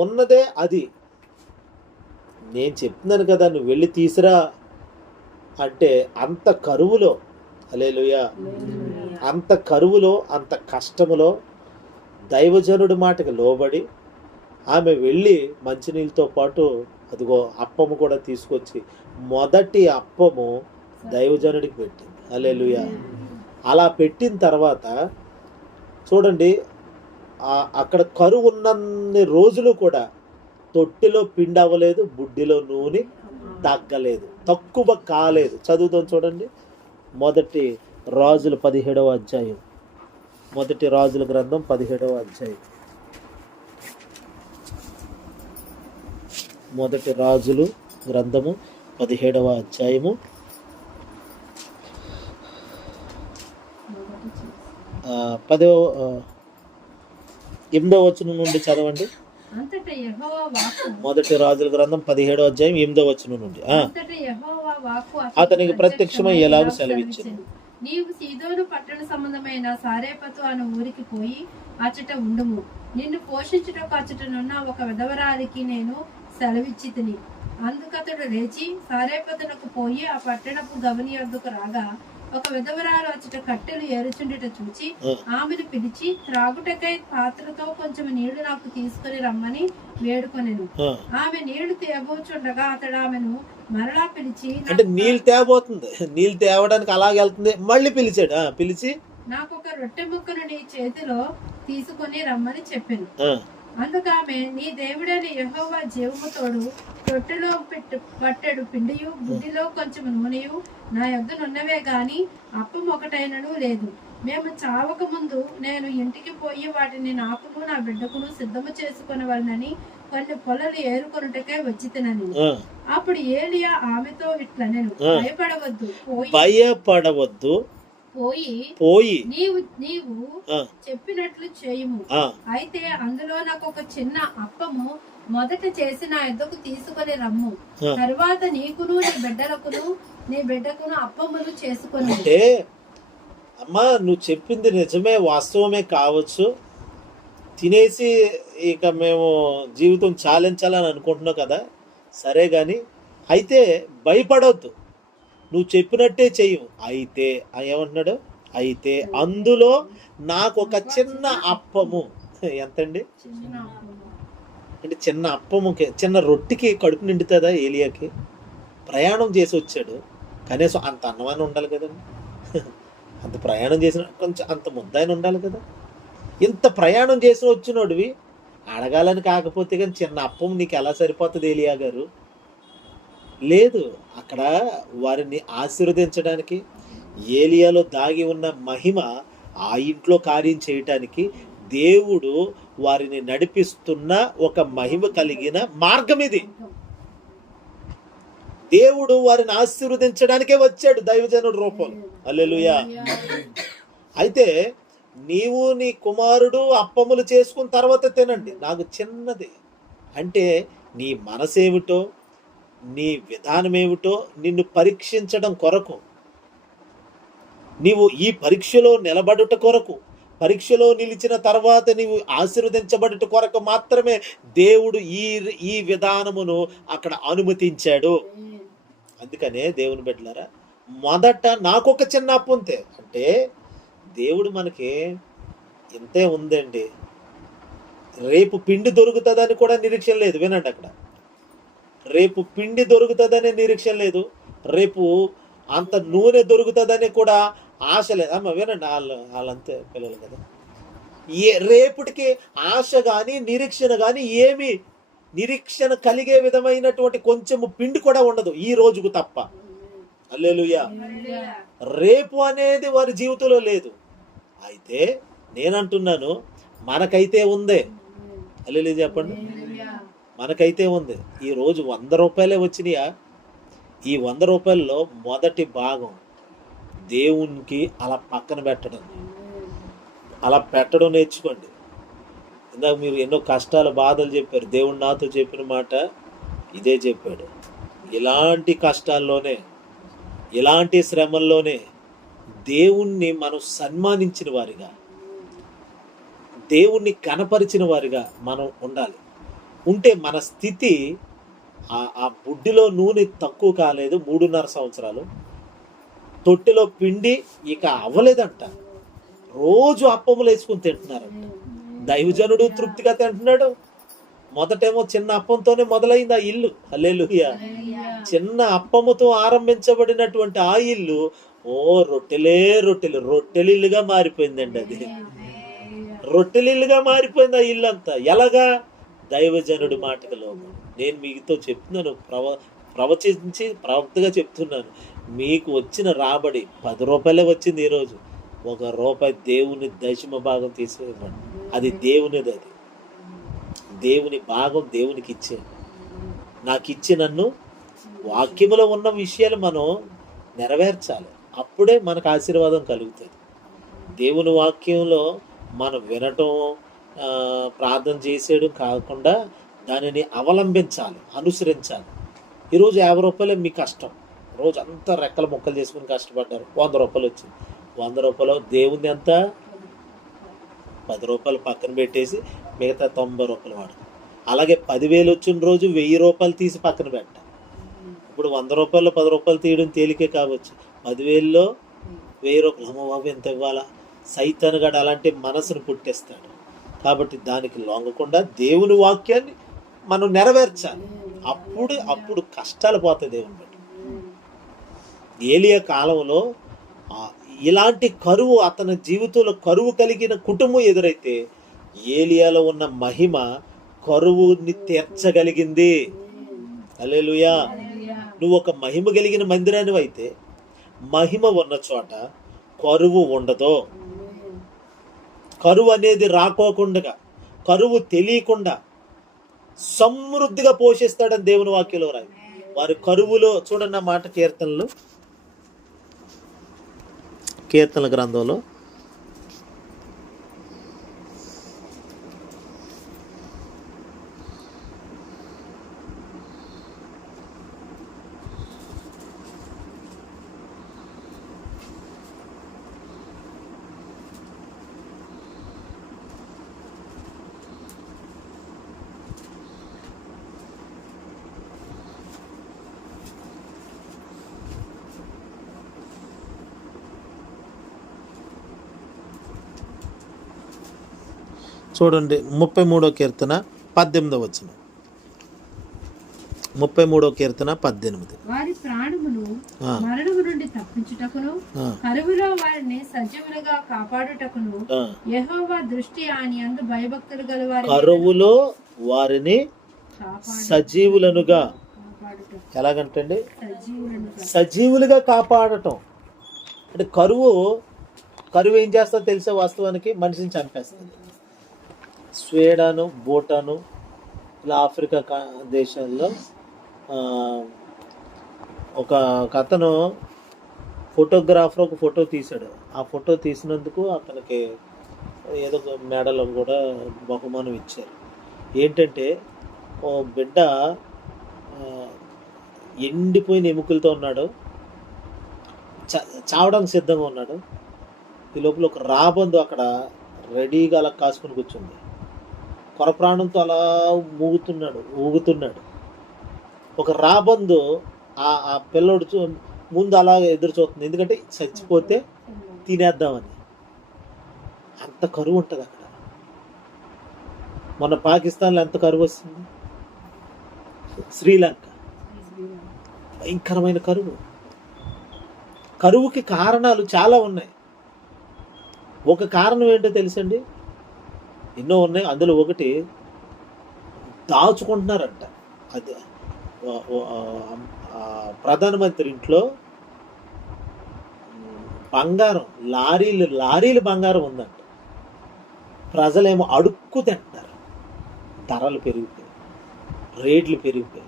ఉన్నదే అది. నేను చెప్తున్నాను కదా, నువ్వు వెళ్ళి తీసురా అంటే అంత కరువులో, హల్లెలూయా, అంత కరువులో, అంత కష్టములో దైవజనుడి మాటకి లోబడి ఆమె వెళ్ళి మంచినీళ్ళతో పాటు అదిగో అప్పము కూడా తీసుకొచ్చి మొదటి అప్పము దైవజనుడికి పెట్టింది. హల్లెలూయా. అలా పెట్టిన తర్వాత చూడండి, అక్కడ కరువు ఉన్నన్ని రోజులు కూడా తొట్టిలో పిండి అవ్వలేదు, బుడ్డిలో నూనె తగ్గలేదు, తక్కువ కాలేదు. చదువుతాం చూడండి, మొదటి రాజుల 17వ అధ్యాయం, మొదటి రాజుల గ్రంథం 17వ అధ్యాయం, మొదటి రాజులు గ్రంథము 17వ అధ్యాయము 8వ వచనం నుండి చదవండి. అంతటా యెహోవా వాక్కు మొదటి రాజుల గ్రంథం 17:8 నుండి అంతటా యెహోవా వాక్కు అతనికి ప్రత్యక్షమై ఎలాగూ సెలవిచ్చెను. నీవు సీదోను పట్టణ సంబంధమైన సారేపతు అను ఊరికి పోయి అచ్చట ఉండుము. నిన్ను పోషించుటకు అచ్చటనున్న ఒక విధవరాలికి నేను సెలవిచ్చితిని. అందుకతడు లేచి సారేపతునకు పోయి ఆ పట్టణపు గవని యొద్దకు రాగా ఒక విధవరాలు అచ్చట కట్టెలు ఏరుచుండుట చూచి ఆమెను పిలిచి త్రాగుటకై పాత్రతో కొంచెం నీళ్లు నాకు తీసుకుని రమ్మని వేడుకొనెను. ఆమె నీళ్లు తేబోచుండగా అతడు ఆమెను మరలా పిలిచి, అంటే నీళ్ళు తేబోతుంది, నీళ్ళు తేవడానికి అలాగే వెళ్తుంది, మళ్ళీ పిలిచాడు. పిలిచి నాకొక రొట్టె ముక్కను నీ చేతిలో తీసుకుని రమ్మని చెప్పాను. అందుకు ఆమె, నీ దేవుడైన యెహోవా జీవముతోడు రొట్టెలో పట్టెడు పిండియు బుడ్డిలో కొంచెం నూనెయు నా యొద్దనున్నవే గాని అప్పం ఒకటైనను లేదు. మేము చావక ముందు నేను ఇంటికి పోయి వాటిని నాకును నా బిడ్డకును సిద్ధము చేసుకొనవలనని కొన్ని పొలలు ఏరుకొనుటకే వచ్చి తినని. అప్పుడు ఏలియా ఆమెతో ఇట్లనెను, భయపడవద్దు, పోయి నీవు చెప్పినట్లు చేయుము. అయితే అందులో నాకు ఒక చిన్న అప్పము మొదట చేసి నా యొద్దకు తీసుకొని రమ్ము. తరువాత నీకును నీ బిడ్డకును అప్పములు చేసుకొని. అంటే అమ్మా, నువ్వు చెప్పింది నిజమే, వాస్తవమే కావచ్చు, తినేసి ఇక మేము జీవితం చాలించాలని అనుకుంటున్నావు కదా, సరే గాని అయితే భయపడొద్దు, నువ్వు చెప్పినట్టే చెయ్యి. అయితే ఏమంటున్నాడు, అయితే అందులో నాకు ఒక చిన్న అప్పము. ఎంతండి అంటే చిన్న అప్పముకి, చిన్న రొట్టికి కడుపు నిండుతుందా? ఏలియాకి ప్రయాణం చేసి వచ్చాడు, కనీసం అంత అన్నమైన ఉండాలి కదండి, అంత ప్రయాణం చేసిన కొంచెం అంత ముద్దాయిన ఉండాలి కదా. ఇంత ప్రయాణం చేసి వచ్చినోడివి అడగాలని కాకపోతే కానీ చిన్న అప్పం నీకు ఎలా సరిపోతుంది ఏలియా గారు? లేదు, అక్కడ వారిని ఆశీర్వదించడానికి, ఏలియాలో దాగి ఉన్న మహిమ ఆ ఇంట్లో కార్యం చేయటానికి దేవుడు వారిని నడిపిస్తున్న ఒక మహిమ కలిగిన మార్గం ఇది. దేవుడు వారిని ఆశీర్వదించడానికే వచ్చాడు దైవజనుడు రూపంలో. హల్లెలూయా. అయితే నీవు నీ కుమారుడు అప్పములు చేసుకున్న తర్వాత తినండి, నాకు చిన్నది అంటే నీ మనసేమిటో నీ విధానం ఏమిటో నిన్ను పరీక్షించడం కొరకు, నీవు ఈ పరీక్షలో నిలబడుట కొరకు, పరీక్షలో నిలిచిన తర్వాత నీవు ఆశీర్వదించబడుట కొరకు మాత్రమే దేవుడు ఈ విధానమును అక్కడ అనుమతించాడు. అందుకనే దేవుని బిడ్డలారా, మొదట నాకొక చిన్న అప్పు ఉంటే, అంటే దేవుడు మనకి ఇంతే ఉందండి, రేపు పిండి దొరుకుతుందని కూడా నిరీక్షణ లేదు. వినండి, అక్కడ రేపు పిండి దొరుకుతుందనే నిరీక్షణ లేదు, రేపు అంత నూనె దొరుకుతుందని కూడా ఆశ లేదు. అమ్మ వినండి, వాళ్ళంతే పిల్లలు కదా. రేపటికి ఆశ కానీ నిరీక్షణ కానీ ఏమి, నిరీక్షణ కలిగే విధమైనటువంటి కొంచెము పిండి కూడా ఉండదు ఈ రోజుకు తప్ప. హల్లెలూయా. రేపు అనేది వారి జీవితంలో లేదు. అయితే నేనంటున్నాను, మనకైతే ఉందే. హల్లెలూయా చెప్పండి, మనకైతే ఉంది. ఈ రోజు 100 రూపాయలే వచ్చినాయా? ఈ 100 రూపాయల్లో మొదటి భాగం దేవునికి అలా పక్కన పెట్టడం, అలా పెట్టడం నేర్చుకోండి. ఇందాక మీరు ఎన్నో కష్టాలు బాధలు చెప్పారు, దేవుడు నాతో చెప్పిన మాట ఇదే చెప్పాడు. ఇలాంటి కష్టాల్లోనే, ఇలాంటి శ్రమల్లోనే దేవుణ్ణి మనం సన్మానించిన వారిగా, దేవుణ్ణి కనపరిచిన వారిగా మనం ఉండాలి. ఉంటే మన స్థితి, ఆ బుడ్డిలో నూనె తక్కువ కాలేదు, 3.5 సంవత్సరాలు తొట్టిలో పిండి ఇక అవ్వలేదంట, రోజు అప్పములు వేసుకుని తింటున్నారంట. దైవజనుడు తృప్తిగా తింటున్నాడు. మొదటేమో చిన్న అప్పంతోనే మొదలైంది ఆ ఇల్లు. హల్లెలూయా. చిన్న అప్పముతో ఆరంభించబడినటువంటి ఆ ఇల్లు రొట్టెలిల్లుగా మారిపోయిందండి. అది రొట్టెలిల్లుగా మారిపోయింది ఆ ఇల్లు అంతా. ఎలాగా? దైవజనుడి మాటలో. నేను మీతో చెప్తున్నాను, ప్రవచించి ప్రవక్తగా చెప్తున్నాను, మీకు వచ్చిన రాబడి 10 రూపాయలే వచ్చింది. ఈరోజు 1 రూపాయి దేవుని దశమ భాగం తీసివ్వండి, అది దేవునిది. అది దేవుని భాగం దేవునికి ఇచ్చే, నాకు ఇచ్చి నన్ను వాక్యములో ఉన్న విషయాలు మనం నెరవేర్చాలి. అప్పుడే మనకు ఆశీర్వాదం కలుగుతుంది. దేవుని వాక్యంలో మనం వినటం, ప్రార్థన చేసేయడం కాకుండా దానిని అవలంబించాలి, అనుసరించాలి. ఈరోజు 50 రూపాయలే మీ కష్టం, రోజు అంతా రెక్కల ముక్కలు చేసుకుని కష్టపడ్డారు, 100 రూపాయలు వచ్చింది. 100 రూపాయలు దేవుని ఎంత? 10 రూపాయలు పక్కన పెట్టేసి మిగతా 90 రూపాయలు వాడు. అలాగే 10,000 వచ్చిన రోజు 1000 రూపాయలు తీసి పక్కన పెట్టాలి. ఇప్పుడు 100 రూపాయలు 10 రూపాయలు తీయడం తేలికే కావచ్చు, 10,000లో 1000 రూపాయలు అమ్మ బాబు ఎంత ఇవ్వాలా? సైతానుగాడు అలాంటి మనసును పుట్టిస్తాడు. కాబట్టి దానికి లొంగకుండా దేవుని వాక్యాన్ని మనం నెరవేర్చాలి. అప్పుడు కష్టాలు పోతాయి దేవుని బట్టి. ఏలియా కాలంలో ఇలాంటి కరువు, అతని జీవితంలో కరువు కలిగిన కుటుంబం ఎదురైతే ఏలియాలో ఉన్న మహిమ కరువుని తీర్చగలిగింది. హల్లెలూయా. నువ్వు ఒక మహిమ కలిగిన మందిరాన్ని అయితే మహిమ ఉన్న చోట కరువు ఉండదు. కరువు అనేది రాకోకుండా, కరువు తెలియకుండా సమృద్ధిగా పోషిస్తాడని దేవుని వాక్యంలో రాయి. వారి కరువులో చూడండి ఆ మాట, కీర్తనల గ్రంథంలో చూడండి 33వ కీర్తన 18వ వచనం. 33వ కీర్తన 18. వారి ప్రాణమును మరణము నుండి తప్పించుటకును, కరువులో వారిని సజీవులుగా కాపాడుటకును యెహోవా దృష్టి ఆయన యందు భయభక్తులు గల వారి కరువులో వారిని సజీవులనుగా, ఎలాగంటండి? సజీవులుగా కాపాడటం. అంటే కరువు ఏం చేస్తుందో తెలిసే, వాస్తవానికి మనిషిని చంపేస్తుంది. స్వీడను, భూటాను, ఇలా ఆఫ్రికా దేశాల్లో ఒక అతను ఫోటోగ్రాఫర్ ఒక ఫోటో తీశాడు. ఆ ఫోటో తీసినందుకు అతనికి ఏదో మెడలో కూడా బహుమానం ఇచ్చారు. ఏంటంటే ఓ బిడ్డ ఎండిపోయిన ఎముకలతో ఉన్నాడు, చావడానికి సిద్ధంగా ఉన్నాడు. ఈ లోపల ఒక రాబందు అక్కడ రెడీగా అలా కాసుకొని కూర్చుంది. కొరప్రాణంతో అలా ఊగుతున్నాడు. ఒక రాబందు ఆ పిల్లోడు ముందు అలా ఎదురు చూస్తుంది, ఎందుకంటే చచ్చిపోతే తినేద్దామని. అంత కరువు ఉంటుంది అక్కడ. మన పాకిస్తాన్లో ఎంత కరువు వస్తుంది, శ్రీలంక భయంకరమైన కరువు. కరువుకి కారణాలు చాలా ఉన్నాయి. ఒక కారణం ఏంటో తెలుసండి, ఎన్నో ఉన్నాయి. అందులో ఒకటి దాచుకుంటున్నారంట. అది ప్రధానమంత్రి ఇంట్లో బంగారం, లారీలు బంగారం ఉందంట. ప్రజలేమో అడుక్కు తింటారు. ధరలు పెరిగిపోయి, రేట్లు పెరిగిపోయి,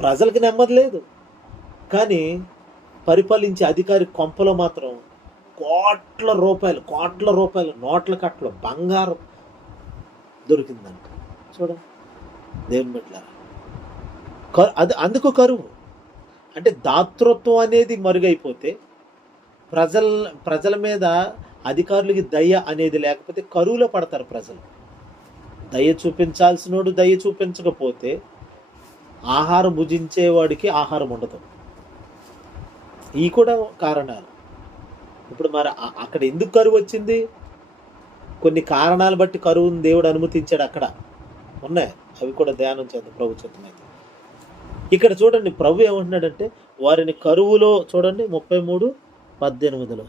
ప్రజలకు నెమ్మది లేదు. కానీ పరిపాలించే అధికారి కొంపలో మాత్రం కోట్ల రూపాయలు నోట్ల కట్టలు బంగారం దొరికిందంట. చూడండి దేవుని బిడ్డలారా, అందుకు కరువు. అంటే దాతృత్వం అనేది మరుగైపోతే, ప్రజల మీద అధికారులకి దయ అనేది లేకపోతే కరువులో పడతారు ప్రజలు. దయ చూపించాల్సినోడు దయ చూపించకపోతే ఆహారం భుజించేవాడికి ఆహారం ఉండదు. ఈ కూడా కారణాలు. ఇప్పుడు మరి అక్కడ ఎందుకు కరువు వచ్చింది? కొన్ని కారణాలు బట్టి కరువును దేవుడు అనుమతించాడు. అక్కడ ఉన్నాయి, అవి కూడా ధ్యానం చేద్దాం ప్రభు చిత్తమైతే. ఇక్కడ చూడండి ప్రభు ఏమంటున్నాడంటే, వారిని కరువులో చూడండి 33:18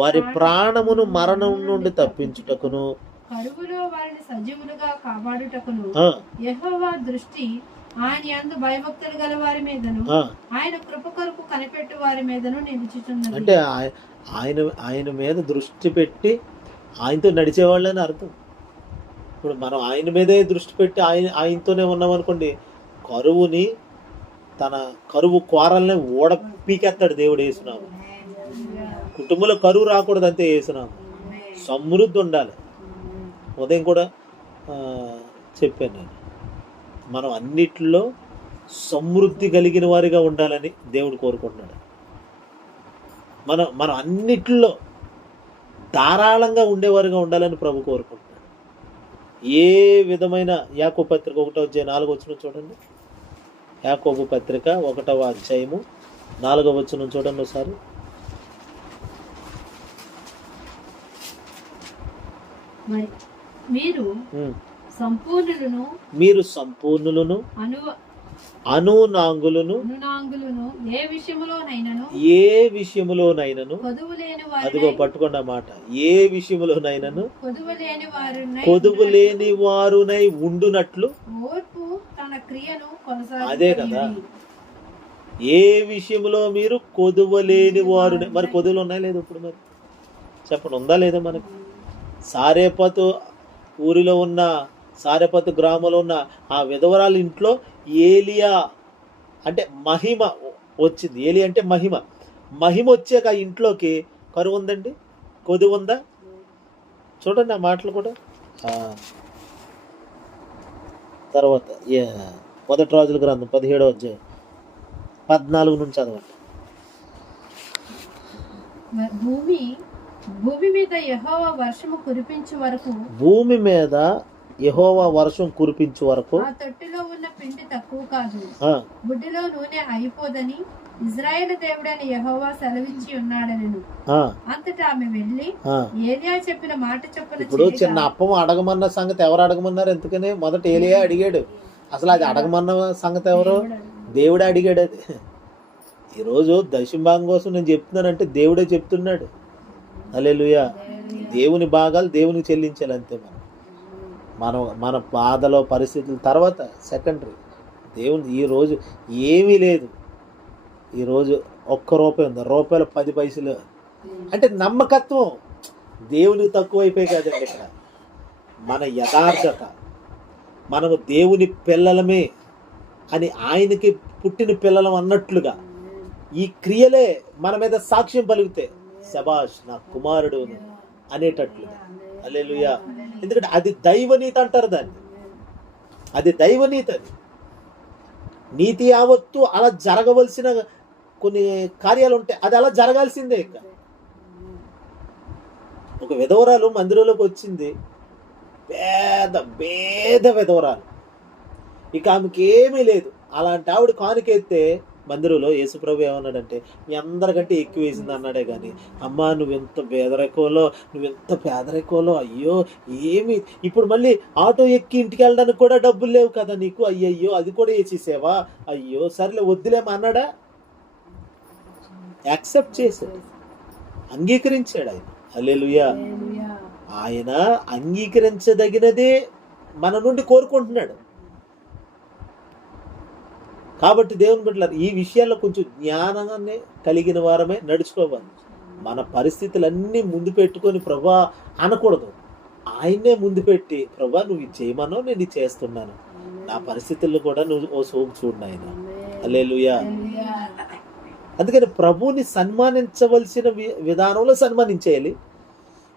వారి ప్రాణమును మరణం నుండి తప్పించుటకును, కరువులో వారిని సజీవులుగా కాపాడుటకును యెహోవా దృష్టి ఆయన యందు భయభక్తులు గల వారి మీదను, ఆయన కృప కొరకు కనిపెట్టు వారి మీదను నిలిచుచున్నది. అంటే ఆయన మీద దృష్టి పెట్టి ఆయనతో నడిచేవాళ్ళని అర్థం. ఇప్పుడు మనం ఆయన మీదే దృష్టి పెట్టి ఆయనతోనే ఉన్నామనుకోండి, కరువుని, తన కరువు కోరల్ని ఓడపీకెత్తాడు దేవుడు. యేసునామం. కుటుంబంలో కరువు రాకూడదు అంతే. యేసునామం. సమృద్ధి ఉండాలి. ఉదయం కూడా చెప్పాను నేను, మనం అన్నిట్లో సమృద్ధి కలిగిన వారిగా ఉండాలని దేవుడు కోరుకుంటున్నాడు. మనం అన్నిట్లో ధారాళంగా ఉండేవారుగా ఉండాలని ప్రభు కోరుకుంటున్నాడు. ఏ విధమైన యాకోబు పత్రిక 1:4 చూడండి. యాకోబు పత్రిక 1:4 చూడండి ఒకసారి. మీరు సంపూర్ణులను అనునాంగులను ఏ విషయములోనైనను, అదిగో పట్టుకోండి ఆ మాట, ఏ విషయములోనైనను కొదువు లేని వారునై ఉండునట్లు. అదే కదా, ఏ విషయంలో మీరు కొదువలేని వారునే. మరి కొదువులు ఉన్నాయి లేదు ఇప్పుడు? మరి చెప్పండి, ఉందా లేదా మనకు? సారేపతు ఊరిలో ఉన్న, సారేపతు గ్రామంలో ఉన్న ఆ విధవరాలు ఇంట్లో ఏలియా అంటే మహిమ వచ్చింది. ఏలియా అంటే మహిమ. మహిమ వచ్చాక ఆ ఇంట్లోకి కరువు ఉందండి? కొదువు ఉందా? చూడండి ఆ మాటలు కూడా. తర్వాత 1 రాజుల గ్రంథం 17వ అధ్యాయం 14 నుంచి చదవండి. భూమి మీద యెహోవా వర్షం కురిపించు వరకు ఆ తొట్టిలో ఉన్న పిండి తక్కువ కాదు, బుడ్డిలో నూనె అయిపోదని ఇశ్రాయేలు దేవుడైన యెహోవా సెలవిచ్చి ఉన్నాడనెను. అంతటా ఆమె వెళ్ళి ఏలియా చెప్పిన మాట చొప్పున. ఇప్పుడు చిన్న అప్పం అడగమన్న సంగతి ఎవరు అడగమన్నారు? ఎందుకని మొదట ఏలియా అడిగాడు. అసలు అది అడగమన్న సంగతి ఎవరు? దేవుడే అడిగాడు. అది ఈరోజు దశంభాగం కోసం నేను చెప్తున్నానంటే దేవుడే చెప్తున్నాడు. హల్లెలూయా. దేవుని భాగాలు దేవునికి చెల్లించాలి అంతే. మన బాధలో పరిస్థితుల తర్వాత సెకండరీ. దేవుని ఈరోజు ఏమీ లేదు. ఈరోజు ₹1 ఉంది, రూపాయలు 10 పైసలు అంటే నమ్మకత్వం. దేవునికి తక్కువైపోయి కాదండి ఇక్కడ. మన యథార్థత, మనము దేవుని పిల్లలమే అని, ఆయనకి పుట్టిన పిల్లలం అన్నట్లుగా ఈ క్రియలే మన మీద సాక్ష్యం పలుకుతాయి. శబాష్ నా కుమారుడు అనేటట్లుగా. హల్లెలూయా. ఎందుకంటే అది దైవనీతి అంటారు దాన్ని. అది దైవనీతి. అది నీతి యావత్తు అలా జరగవలసిన కొన్ని కార్యాలు ఉంటాయి. అది అలా జరగాల్సిందే. ఇక ఒక విధవరాలు మందిరంలోకి వచ్చింది, పేద విధవరాలు. ఇక ఆమెకి ఏమీ లేదు. అలాంటి ఆవిడ కానుకెత్తే మందిరంలో యేసుప్రభు ఏమన్నాడంటే, మీ అందరికంటే ఎక్కువ వేసింది అన్నాడే కానీ, అమ్మా నువ్వెంత పేదరికంలో అయ్యో ఏమి, ఇప్పుడు మళ్ళీ ఆటో ఎక్కి ఇంటికి వెళ్ళడానికి కూడా డబ్బులు లేవు కదా నీకు, అయ్యయ్యో అది కూడా వేసేసావా, అయ్యో సరేలే వద్దులేమా అన్నాడా? యాక్సెప్ట్ చేశాడు, అంగీకరించాడు ఆయన. హల్లెలూయా. ఆయన అంగీకరించదగినదే మన నుండి కోరుకుంటున్నాడు. కాబట్టి దేవుని బిడ్డలారా, ఈ విషయాల్లో కొంచెం జ్ఞానాన్ని కలిగిన వారమే నడుచుకోవాలి. మన పరిస్థితులన్నీ ముందు పెట్టుకొని ప్రభా అనకూడదు. ఆయన్నే ముందు పెట్టి, ప్రభా నువ్వు ఇది చేయమన్నావు, నేను ఇది చేస్తున్నాను, నా పరిస్థితుల్లో కూడా నువ్వు ఓ సోకు చూడు నాయన. హల్లెలూయా. అందుకని ప్రభువుని సన్మానించవలసిన విధానంలో సన్మానించేయాలి.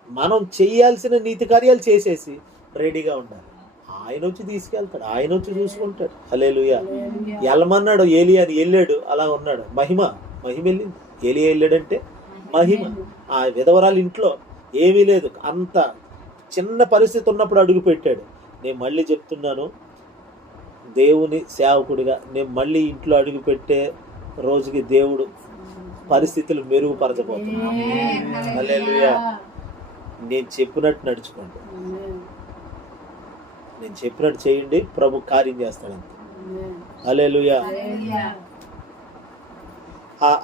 మనం చేయాల్సిన నీతి కార్యాలు చేసేసి రెడీగా ఉండాలి. ఆయన వచ్చి తీసుకెళ్తాడు, ఆయన వచ్చి చూసుకుంటాడు. హల్లెలూయా. వెళ్ళమన్నాడు ఏలియాని, వెళ్ళాడు, అలా ఉన్నాడు. మహిమ వెళ్ళింది. ఏలియా వెళ్ళాడంటే మహిమ. ఆ విధవరాలు ఇంట్లో ఏమీ లేదు, అంత చిన్న పరిస్థితి ఉన్నప్పుడు అడుగు పెట్టాడు. నేను మళ్ళీ చెప్తున్నాను, దేవుని సేవకుడిగా నేను మళ్ళీ ఇంట్లో అడుగు పెట్టే రోజుకి దేవుడు పరిస్థితులు మెరుగుపరచబోతున్నాడు. హల్లెలూయా. నేను చెప్పినట్టు నడుచుకోండి, నేను చెప్పినట్టు చేయండి, ప్రభు కార్యం చేస్తాడంతే. హల్లెలూయా.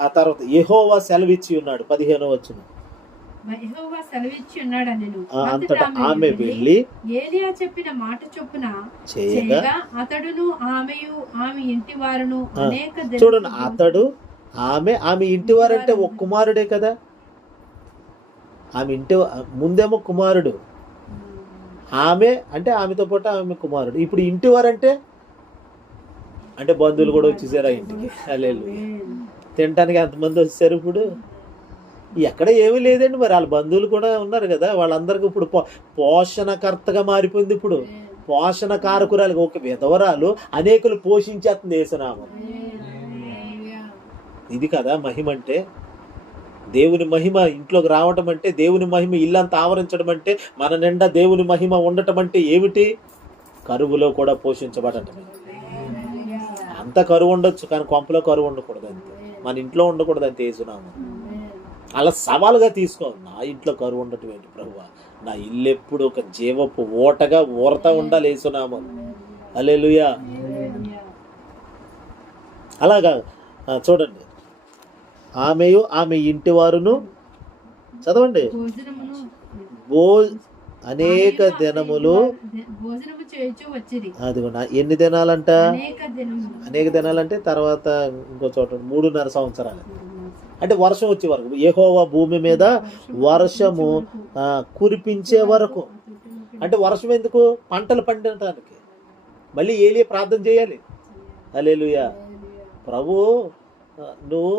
ఆ తర్వాత యెహోవా సెలవిచ్చి ఉన్నాడు. 15వ వచనం. అంతటా ఆమె వెళ్ళి ఏలియా చెప్పిన మాట చొప్పున చేయగా అతడును ఆమెయు ఆమె ఇంటి వారును అనేక. చూడండి, అతడు ఆమె ఇంటి వారంటే ఒక కుమారుడే కదా. ఆమె ఇంటి ముందేమో కుమారుడు, ఆమె అంటే ఆమెతో పాటు ఆమె కుమారుడు. ఇప్పుడు ఇంటి వారంటే అంటే బంధువులు కూడా వచ్చేసారు ఆ ఇంటికి. హల్లెలూయా. తినటానికి ఎంతమంది వచ్చారు ఇప్పుడు? ఎక్కడ ఏమీ లేదండి. మరి వాళ్ళ బంధువులు కూడా ఉన్నారు కదా, వాళ్ళందరికీ ఇప్పుడు పోషణకర్తగా మారిపోయింది. ఇప్పుడు పోషణ కారకురాలు ఒక విధవరాలు అనేకులు పోషించేస్తుంది యేసునామం. ఇది కదా మహిమ అంటే. దేవుని మహిమ ఇంట్లోకి రావటం అంటే, దేవుని మహిమ ఇల్లంతా ఆవరించడం అంటే, మన నిండా దేవుని మహిమ ఉండటం అంటే ఏమిటి? కరువులో కూడా పోషించబడటమే. అంత కరువు ఉండొచ్చు కానీ కొంపలో కరువు ఉండకూడదు అంతే. మన ఇంట్లో ఉండకూడదు అంతే యేసునామం. అలా సవాలుగా తీసుకో, నా ఇంట్లో కరువు ఉండటం ఏంటి ప్రభువా, నా ఇల్లు ఎప్పుడు ఒక జీవపు ఓటగా ఊరతా ఉండాలి యేసునామం. హల్లెలూయా. అలాగా చూడండి, ఆమెయు ఆమె ఇంటి వారును, చదవండి, అనేక దినములు, అది ఎన్ని దినాలంట? అనేక దినాలంటే తర్వాత ఇంకో చోట 3.5 సంవత్సరాలు. అంటే వర్షం వచ్చే వరకు, యెహోవా భూమి మీద వర్షము కురిపించే వరకు. అంటే వర్షం ఎందుకు? పంటలు పండటానికి. మళ్ళీ ఏలియా ప్రార్థన చేయాలి. హల్లెలూయా. ప్రభు నువ్వు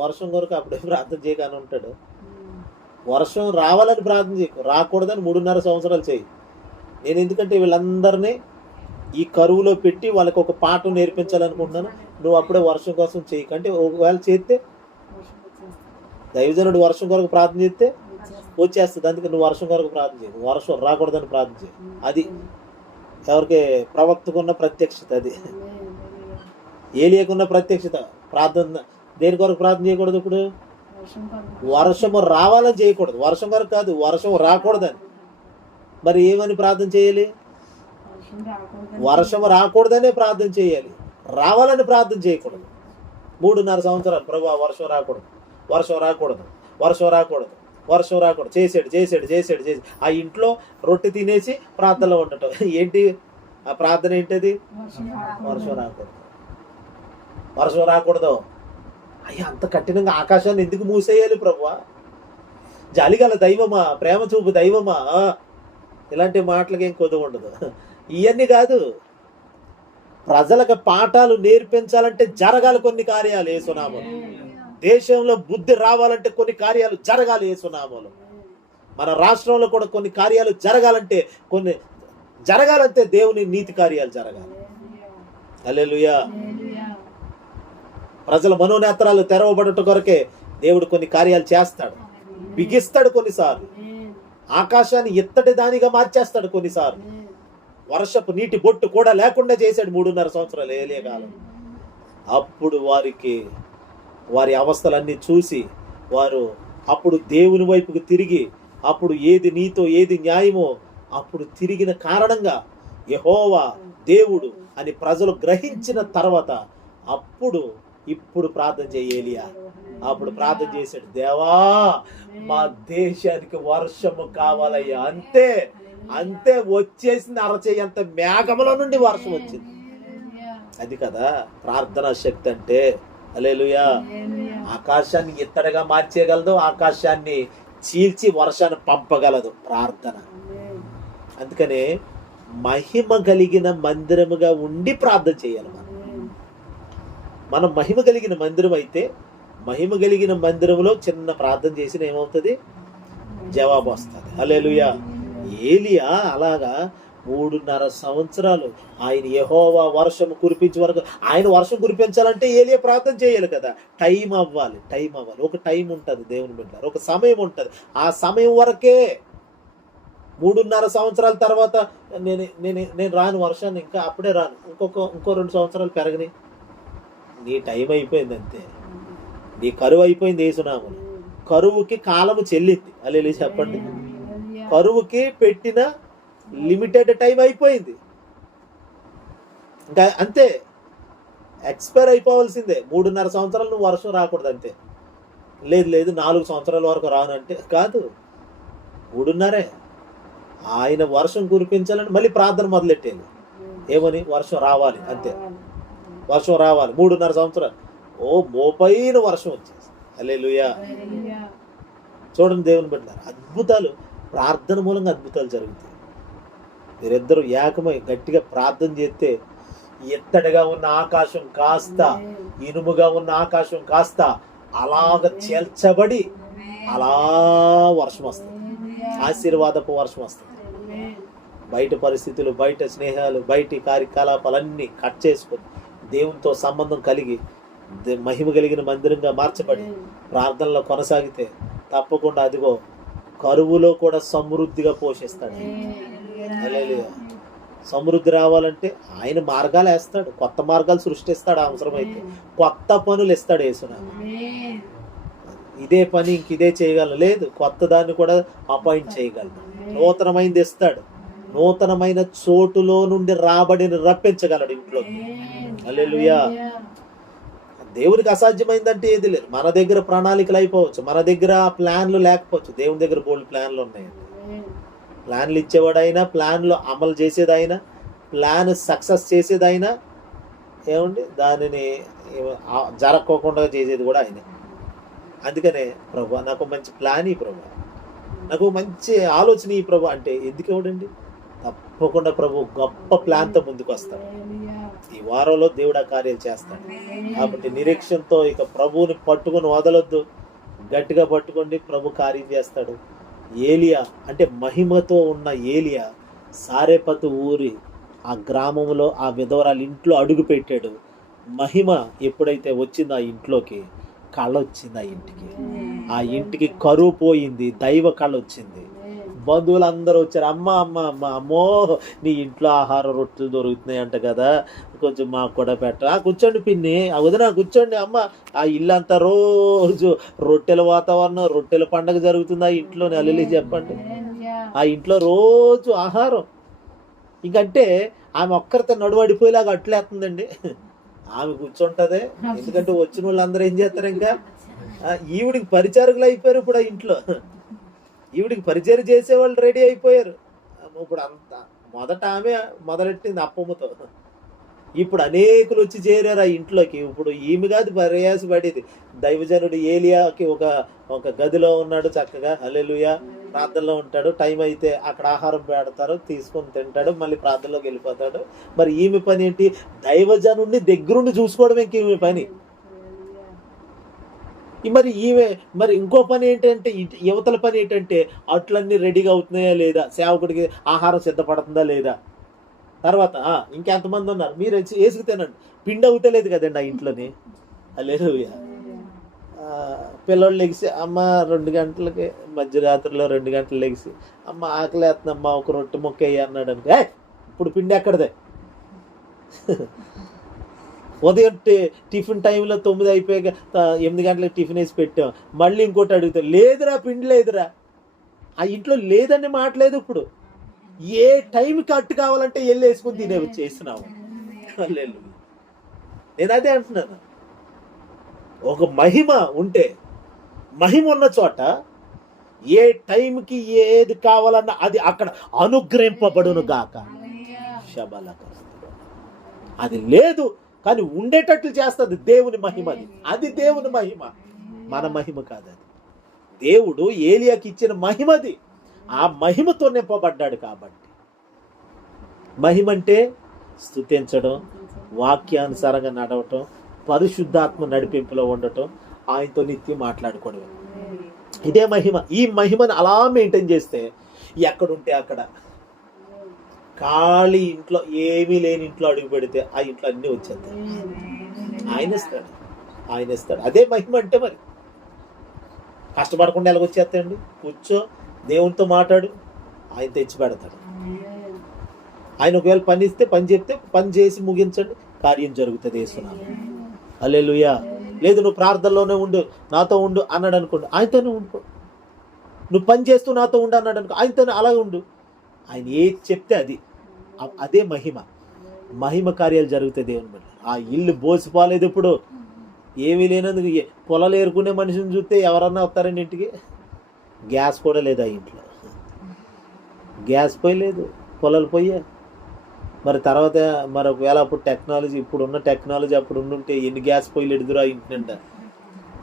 వర్షం కొరకు అప్పుడే ప్రార్థన చేయగానే ఉంటాడు. వర్షం రావాలని ప్రార్థన చేయకు, రాకూడదని 3.5 సంవత్సరాలు చేయి. నేను ఎందుకంటే వీళ్ళందరినీ ఈ కరువులో పెట్టి వాళ్ళకి ఒక పాఠం నేర్పించాలనుకుంటున్నాను. నువ్వు అప్పుడే వర్షం కోసం చేయకంటే, ఒకవేళ చేస్తే దైవజనుడు వర్షం కొరకు ప్రార్థన చేస్తే వచ్చేస్తుంది. అందుకే నువ్వు వర్షం కొరకు ప్రార్థన చేయి, వర్షం రాకూడదని ప్రార్థన చేయి. అది ఎవరికి? ప్రవక్తకున్న ప్రత్యక్షత. అది ఏలియాకున్న ప్రత్యక్షత. ప్రార్థన దేని కొరకు ప్రార్థన చేయకూడదు? ఇప్పుడు వర్షము రావాలని చేయకూడదు, వర్షం కొరకు కాదు, వర్షం రాకూడదని. మరి ఏమని ప్రార్థన చేయాలి? వర్షం రాకూడదనే ప్రార్థన చేయాలి, రావాలని ప్రార్థన చేయకూడదు. 3.5 సంవత్సరాలు ప్రభువా వర్షం రాకూడదు, వర్షం రాకూడదు, వర్షం రాకూడదు, వర్షం రాకూడదు. చేసాడు. ఆ ఇంట్లో రొట్టె తినేసి ప్రార్థనలో ఉండటం. ఏంటి ఆ ప్రార్థన? ఏంటది? వర్షం రాకూడదు, వర్షం రాకూడదు. అయ్యా, అంత కఠినంగా ఆకాశాన్ని ఎందుకు మూసేయాలి ప్రభువా? జాలిగల దైవమా, ప్రేమ చూపు దైవమా, ఇలాంటి మాటలకి ఏం కొద్దు ఉండదు. ఇవన్నీ కాదు, ప్రజలకు పాఠాలు నేర్పించాలంటే జరగాలి కొన్ని కార్యాలు యేసునామములో. దేశంలో బుద్ధి రావాలంటే కొన్ని కార్యాలు జరగాలి యేసునామములో. మన రాష్ట్రంలో కూడా కొన్ని కార్యాలు జరగాలంటే దేవుని నీతి కార్యాలు జరగాలి. హల్లెలూయా. ప్రజల మనోనేత్రాలు తెరవబడట కొరకే దేవుడు కొన్ని కార్యాలు చేస్తాడు, బిగిస్తాడు. కొన్నిసార్లు ఆకాశాన్ని ఎత్తటి దానిగా మార్చేస్తాడు, కొన్నిసార్లు వర్షపు నీటి బొట్టు కూడా లేకుండా చేశాడు 3.5 సంవత్సరాలు ఏలియా కాలం. అప్పుడు వారి అవస్థలన్నీ చూసి వారు అప్పుడు దేవుని వైపుకు తిరిగి, అప్పుడు ఏది నీతో ఏది న్యాయమో అప్పుడు తిరిగిన కారణంగా యెహోవా దేవుడు అని ప్రజలు గ్రహించిన తర్వాత ఇప్పుడు ప్రార్థన చేయి ఏలియా. అప్పుడు ప్రార్థన చేశాడు, దేవా మా దేశానికి వర్షము కావాలయ్యా. అంతే వచ్చేసింది. అరచేయంత మేఘముల నుండి వర్షం వచ్చింది. అది కదా ప్రార్థనా శక్తి అంటే. హల్లెలూయా. ఆకాశాన్ని ఇత్తడిగా మార్చేయగలదు, ఆకాశాన్ని చీల్చి వర్షాన్ని పంపగలదు ప్రార్థన. అందుకనే మహిమ కలిగిన మందిరముగా ఉండి ప్రార్థన చేయాలి. మనం మహిమ కలిగిన మందిరం అయితే, మహిమ కలిగిన మందిరంలో చిన్న ప్రార్థన చేసిన ఏమవుతుంది? జవాబు వస్తుంది. హల్లెలూయా. ఏలియా అలాగా 3.5 సంవత్సరాలు ఆయన యెహోవా వర్షం కురిపించే వరకు, ఆయన వర్షం కురిపించాలంటే ఏలియా ప్రార్థన చేయాలి కదా. టైం అవ్వాలి. ఒక టైం ఉంటుంది దేవుని బిడ్డలారా, ఒక సమయం ఉంటుంది. ఆ సమయం వరకే. 3.5 సంవత్సరాల తర్వాత నేను రాను వర్షాన్ని, ఇంకా అప్పుడే రాను, ఇంకో 2 సంవత్సరాలు పెరగని. నీ టైం అయిపోయింది అంతే. నీ కరువు అయిపోయింది యేసునామములో. కరువుకి కాలము చెల్లింది. హల్లెలూయా చెప్పండి. కరువుకి పెట్టిన లిమిటెడ్ టైం అయిపోయింది, ఇంకా అంతే, ఎక్స్పైర్ అయిపోవాల్సిందే. 3.5 సంవత్సరాలు నువ్వు వర్షం రాకూడదు అంతే. లేదు 4 సంవత్సరాల వరకు రాను అంటే కాదు, 3.5. ఆయన వర్షం కురిపించాలని మళ్ళీ ప్రార్థన మొదలెట్టేది. ఏమని? వర్షం రావాలి అంతే, వర్షం రావాలి. 3.5 సంవత్సరాలు మోపైన వర్షం వచ్చేసి. హల్లెలూయా. చూడండి దేవుని బిడ్డలారా, అద్భుతాలు ప్రార్థన మూలంగా అద్భుతాలు జరుగుతాయి. మీరిద్దరూ ఏకమై గట్టిగా ప్రార్థన చేస్తే ఎత్తడిగా ఉన్న ఆకాశం కాస్త, ఇనుముగా ఉన్న ఆకాశం కాస్త అలాగ చేల్చబడి అలా వర్షం వస్తుంది, ఆశీర్వాదపు వర్షం వస్తుంది. బయట పరిస్థితులు, బయట స్నేహాలు, బయటి కార్యకలాపాలన్నీ కట్ చేసుకొని దేవునితో సంబంధం కలిగి మహిమ కలిగిన మందిరంగా మార్చబడి ప్రార్థనలో కొనసాగితే తప్పకుండా అదిగో కరువులో కూడా సమృద్ధిగా పోషిస్తాడు. హల్లెలూయా. సమృద్ధి రావాలంటే ఆయన మార్గాలు వేస్తాడు, కొత్త మార్గాలు సృష్టిస్తాడు, అవసరమైతే కొత్త పనులు ఇస్తాడు. యేసునామం ఇదే పని ఇంక ఇదే చేయగలను లేదు, కొత్త దాన్ని కూడా అపాయింట్ చేయగలను. నూతనమైనది ఇస్తాడు, నూతనమైన చోటులో నుండి రాబడిని రప్పించగలడు ఇంట్లోకి. హల్లెలూయా. దేవునికి అసాధ్యమైందంటే ఏది లేదు. మన దగ్గర ప్రణాళికలు అయిపోవచ్చు, మన దగ్గర ప్లాన్లు లేకపోవచ్చు, దేవుని దగ్గర బోల్డ్ ప్లాన్లు ఉన్నాయండి. ప్లాన్లు ఇచ్చేవాడైనా, ప్లాన్లు అమలు చేసేదైనా, ప్లాన్ సక్సెస్ చేసేదైనా ఏమండి దానిని జరగకోకుండా చేసేది కూడా ఆయనే. అందుకనే ప్రభు నాకు మంచి ప్లాన్ ఈ ప్రభు, నాకు మంచి ఆలోచన ఈ ప్రభు అంటే ఎందుకు ఇవ్వడండి? తప్పకుండా ప్రభు గొప్ప ప్లాన్తో ముందుకు వస్తాడు. ఈ వారంలో దేవుడు ఆ కార్యాలు చేస్తాడు. కాబట్టి నిరీక్షణతో ఇక ప్రభువుని పట్టుకొని వదలొద్దు, గట్టిగా పట్టుకోండి, ప్రభు కార్యం చేస్తాడు. ఏలియా అంటే మహిమతో ఉన్న ఏలియా సారెపతు ఊరి ఆ గ్రామంలో ఆ విధవరాలు ఇంట్లో అడుగు పెట్టాడు. మహిమ ఎప్పుడైతే వచ్చిందో ఆ ఇంట్లోకి, కళ వచ్చింది ఆ ఇంటికి. ఆ ఇంటికి కరువు పోయింది, దైవ కళ వచ్చింది. బంధువులు అందరూ వచ్చారు. అమ్మ అమ్మ అమ్మ అమ్మో నీ ఇంట్లో ఆహార రొట్టెలు దొరుకుతున్నాయి అంట కదా, కొంచెం మాకు కూడా పెట్ట. కూర్చోండి పిన్ని, వదినా కూర్చోండి. అమ్మ ఆ ఇల్లు అంతా రోజు రొట్టెల వాతావరణం, రొట్టెల పండగ జరుగుతుంది ఆ ఇంట్లో. అల్లి చెప్పండి, ఆ ఇంట్లో రోజు ఆహారం. ఇంకంటే ఆమె ఒక్కరితో నడువడిపోయేలాగా అట్లేస్తుందండి. ఆమె కూర్చుంటదే, ఎందుకంటే వచ్చిన వాళ్ళందరూ ఏం చేస్తారు, ఇంకా ఈవిడికి పరిచారకులు అయిపోయారు. ఇప్పుడు ఆ ఇంట్లో ఈవిడికి పరిచయం చేసేవాళ్ళు రెడీ అయిపోయారు. ఇప్పుడు అంతా మొదట ఆమె మొదలెట్టింది అప్పమ్మతో, ఇప్పుడు అనేకులు వచ్చి చేరారు ఆ ఇంట్లోకి. ఇప్పుడు ఈమె కాదు ప్రయాసపడేది. దైవజనుడు ఏలియాకి ఒక గదిలో ఉన్నాడు చక్కగా, హల్లెలూయా, ప్రార్థనలో ఉంటాడు. టైం అయితే అక్కడ ఆహారం పెడతారు, తీసుకొని తింటాడు, మళ్ళీ ప్రార్థనలోకి వెళ్ళిపోతాడు. మరి ఈమె పని ఏంటి? దైవజనుడిని దగ్గరుండి చూసుకోవడం ఇంక ఈమె పని. మరి ఈమె మరి ఇంకో పని ఏంటంటే, యువతల పని ఏంటంటే అట్లన్నీ రెడీగా అవుతున్నాయా లేదా, సేవకుడికి ఆహారం సిద్ధపడుతుందా లేదా, తర్వాత ఇంకెంతమంది ఉన్నారు మీరు వేసుకు తినండి, పిండి అవుతలేదు కదండి ఆ ఇంట్లోని. హల్లెలూయా. పిల్లలు లెగిసి అమ్మ 2 గంటలకి మధ్యరాత్రిలో 2 గంటలు లెగిసి అమ్మ ఆకలి వేస్తుందమ్మా ఒక రొట్టె ముక్క వేయి అన్నాడు అనుకో, ఇప్పుడు పిండి ఎక్కడదే. ఉదయం టిఫిన్ టైంలో 9 అయిపోయాక 8 గంటలకు టిఫిన్ వేసి పెట్టాం, మళ్ళీ ఇంకోటి అడుగుతాం, లేదురా పిండి లేదురా. ఆ ఇంట్లో లేదని మాట లేదు. ఇప్పుడు ఏ టైంకి అట్టు కావాలంటే వెళ్ళి వేసుకొని తినే చేస్తున్నాము. నేను అదే అంటున్నాను, ఒక మహిమ ఉంటే, మహిమ ఉన్న చోట ఏ టైంకి ఏది కావాలన్నా అది అక్కడ అనుగ్రహింపబడును గాక. అది లేదు కానీ ఉండేటట్లు చేస్తుంది దేవుని మహిమ. అది దేవుని మహిమ, మన మహిమ కాదు. అది దేవుడు ఏలియాకి ఇచ్చిన మహిమది. ఆ మహిమతో నింపబడ్డాడు. కాబట్టి మహిమ అంటే స్తుతించడం, వాక్యానుసారంగా నడవటం, పరిశుద్ధాత్మ నడిపింపులో ఉండటం, ఆయనతో నిత్యం మాట్లాడుకోవడం. ఇదే మహిమ. ఈ మహిమను అలా మెయింటైన్ చేస్తే ఎక్కడుంటే అక్కడ, ఖాళీ ఇంట్లో ఏమీ లేని ఇంట్లో అడుగు పెడితే ఆ ఇంట్లో అన్నీ వచ్చేస్తాయి. ఆయన ఇస్తాడు. అదే మహిమ అంటే. మరి కష్టపడకుండా ఎలాగొచ్చేస్తాయండి? కూర్చో, దేవునితో మాట్లాడు, ఆయన తెచ్చి పెడతాడు. ఆయన ఒకవేళ పని ఇస్తే, పని చెప్తే పని చేసి ముగించండి, కార్యం జరుగుతుంది. యేసునామములో. హల్లెలూయా. లేదు నువ్వు ప్రార్థనలోనే ఉండు, నాతో ఉండు అన్నాడు అనుకోండి, ఆయనతోనే ఉండు. నువ్వు పని చేస్తూ నాతో ఉండు అన్నాడు అనుకో, ఆయనతోనే అలాగే ఉండు. ఆయన ఏది చెప్తే అదే మహిమ. మహిమ కార్యాలు జరుగుతాయి దేవుని బట్టి. ఆ ఇల్లు బోసిపోలేదు. ఇప్పుడు ఏమీ లేనందుకు పొలాలు ఏరుకునే మనిషిని చూస్తే ఎవరన్నా వస్తారండి ఇంటికి? గ్యాస్ కూడా లేదు ఆ ఇంట్లో. గ్యాస్ పొయ్యి లేదు, పొలాలు పొయ్యే. మరి తర్వాత మరి ఒకవేళ అప్పుడు టెక్నాలజీ, ఇప్పుడున్న టెక్నాలజీ అప్పుడు ఉండుంటే ఎన్ని గ్యాస్ పొయ్యిలు ఎడుదురు ఆ ఇంటినంట.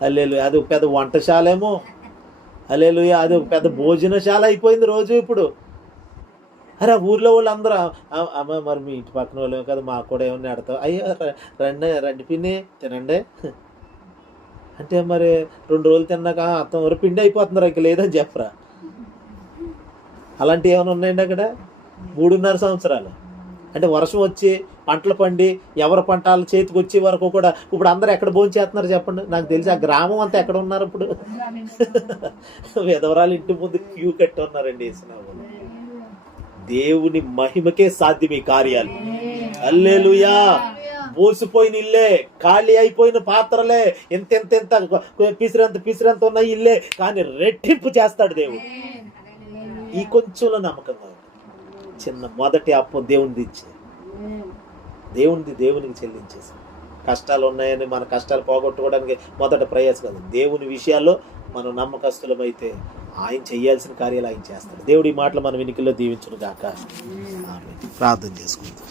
హల్లెలూయా. అది ఒక పెద్ద వంటశాల ఏమో. హల్లెలూయా. అది ఒక పెద్ద భోజనశాల అయిపోయింది రోజు ఇప్పుడు. అరే ఊర్లో వాళ్ళు అందరూ అమ్మ మరి మీ ఇంటి పక్కన వాళ్ళు కదా, మాకు కూడా ఏమన్నా ఎడతావు? అయ్యో రండి పిన్ని తినండి. అంటే మరి 2 రోజులు తిన్నాక అర్థం మరి పిండి అయిపోతున్నారు ఇంక లేదని చెప్పరా. అలాంటివి ఏమైనా ఉన్నాయండి అక్కడ? 3.5 సంవత్సరాలు అంటే వర్షం వచ్చి పంటలు పండి ఎవరి పంటలు చేతికి వచ్చే వరకు కూడా ఇప్పుడు అందరూ ఎక్కడ భోజనం చేస్తున్నారు చెప్పండి? నాకు తెలిసి ఆ గ్రామం అంతా ఎక్కడ ఉన్నారు ఇప్పుడు? విధవరాలు ఇంటి ముందు క్యూ కట్టి ఉన్నారండి. యేసునామములో దేవుని మహిమకే సాధ్యం ఈ కార్యాలు. హల్లెలూయా. మోసిపోయిన ఇల్లే, ఖాళీ అయిపోయిన పాత్రలే, ఎంత పిసిరంత ఉన్న ఇల్లే, కానీ రెట్టింపు చేస్తాడు దేవుడు. ఈ కొంచెంలో నమ్మకంగా చిన్న మొదటి అప్పు దేవునిది ఇచ్చే దేవునికి చెల్లించేసి కష్టాలు ఉన్నాయని మన కష్టాలు పోగొట్టుకోవడానికి మొదట ప్రయాసం కాదు. దేవుని విషయాల్లో మనం నమ్మకస్తులమైతే ఆయన చేయాల్సిన కార్యాలు ఆయన చేస్తాడు. దేవుడి మాటలు మన వెనుకల్లో దీవించును గాక. ఆమేన్. ప్రార్థన చేసుకుందాం.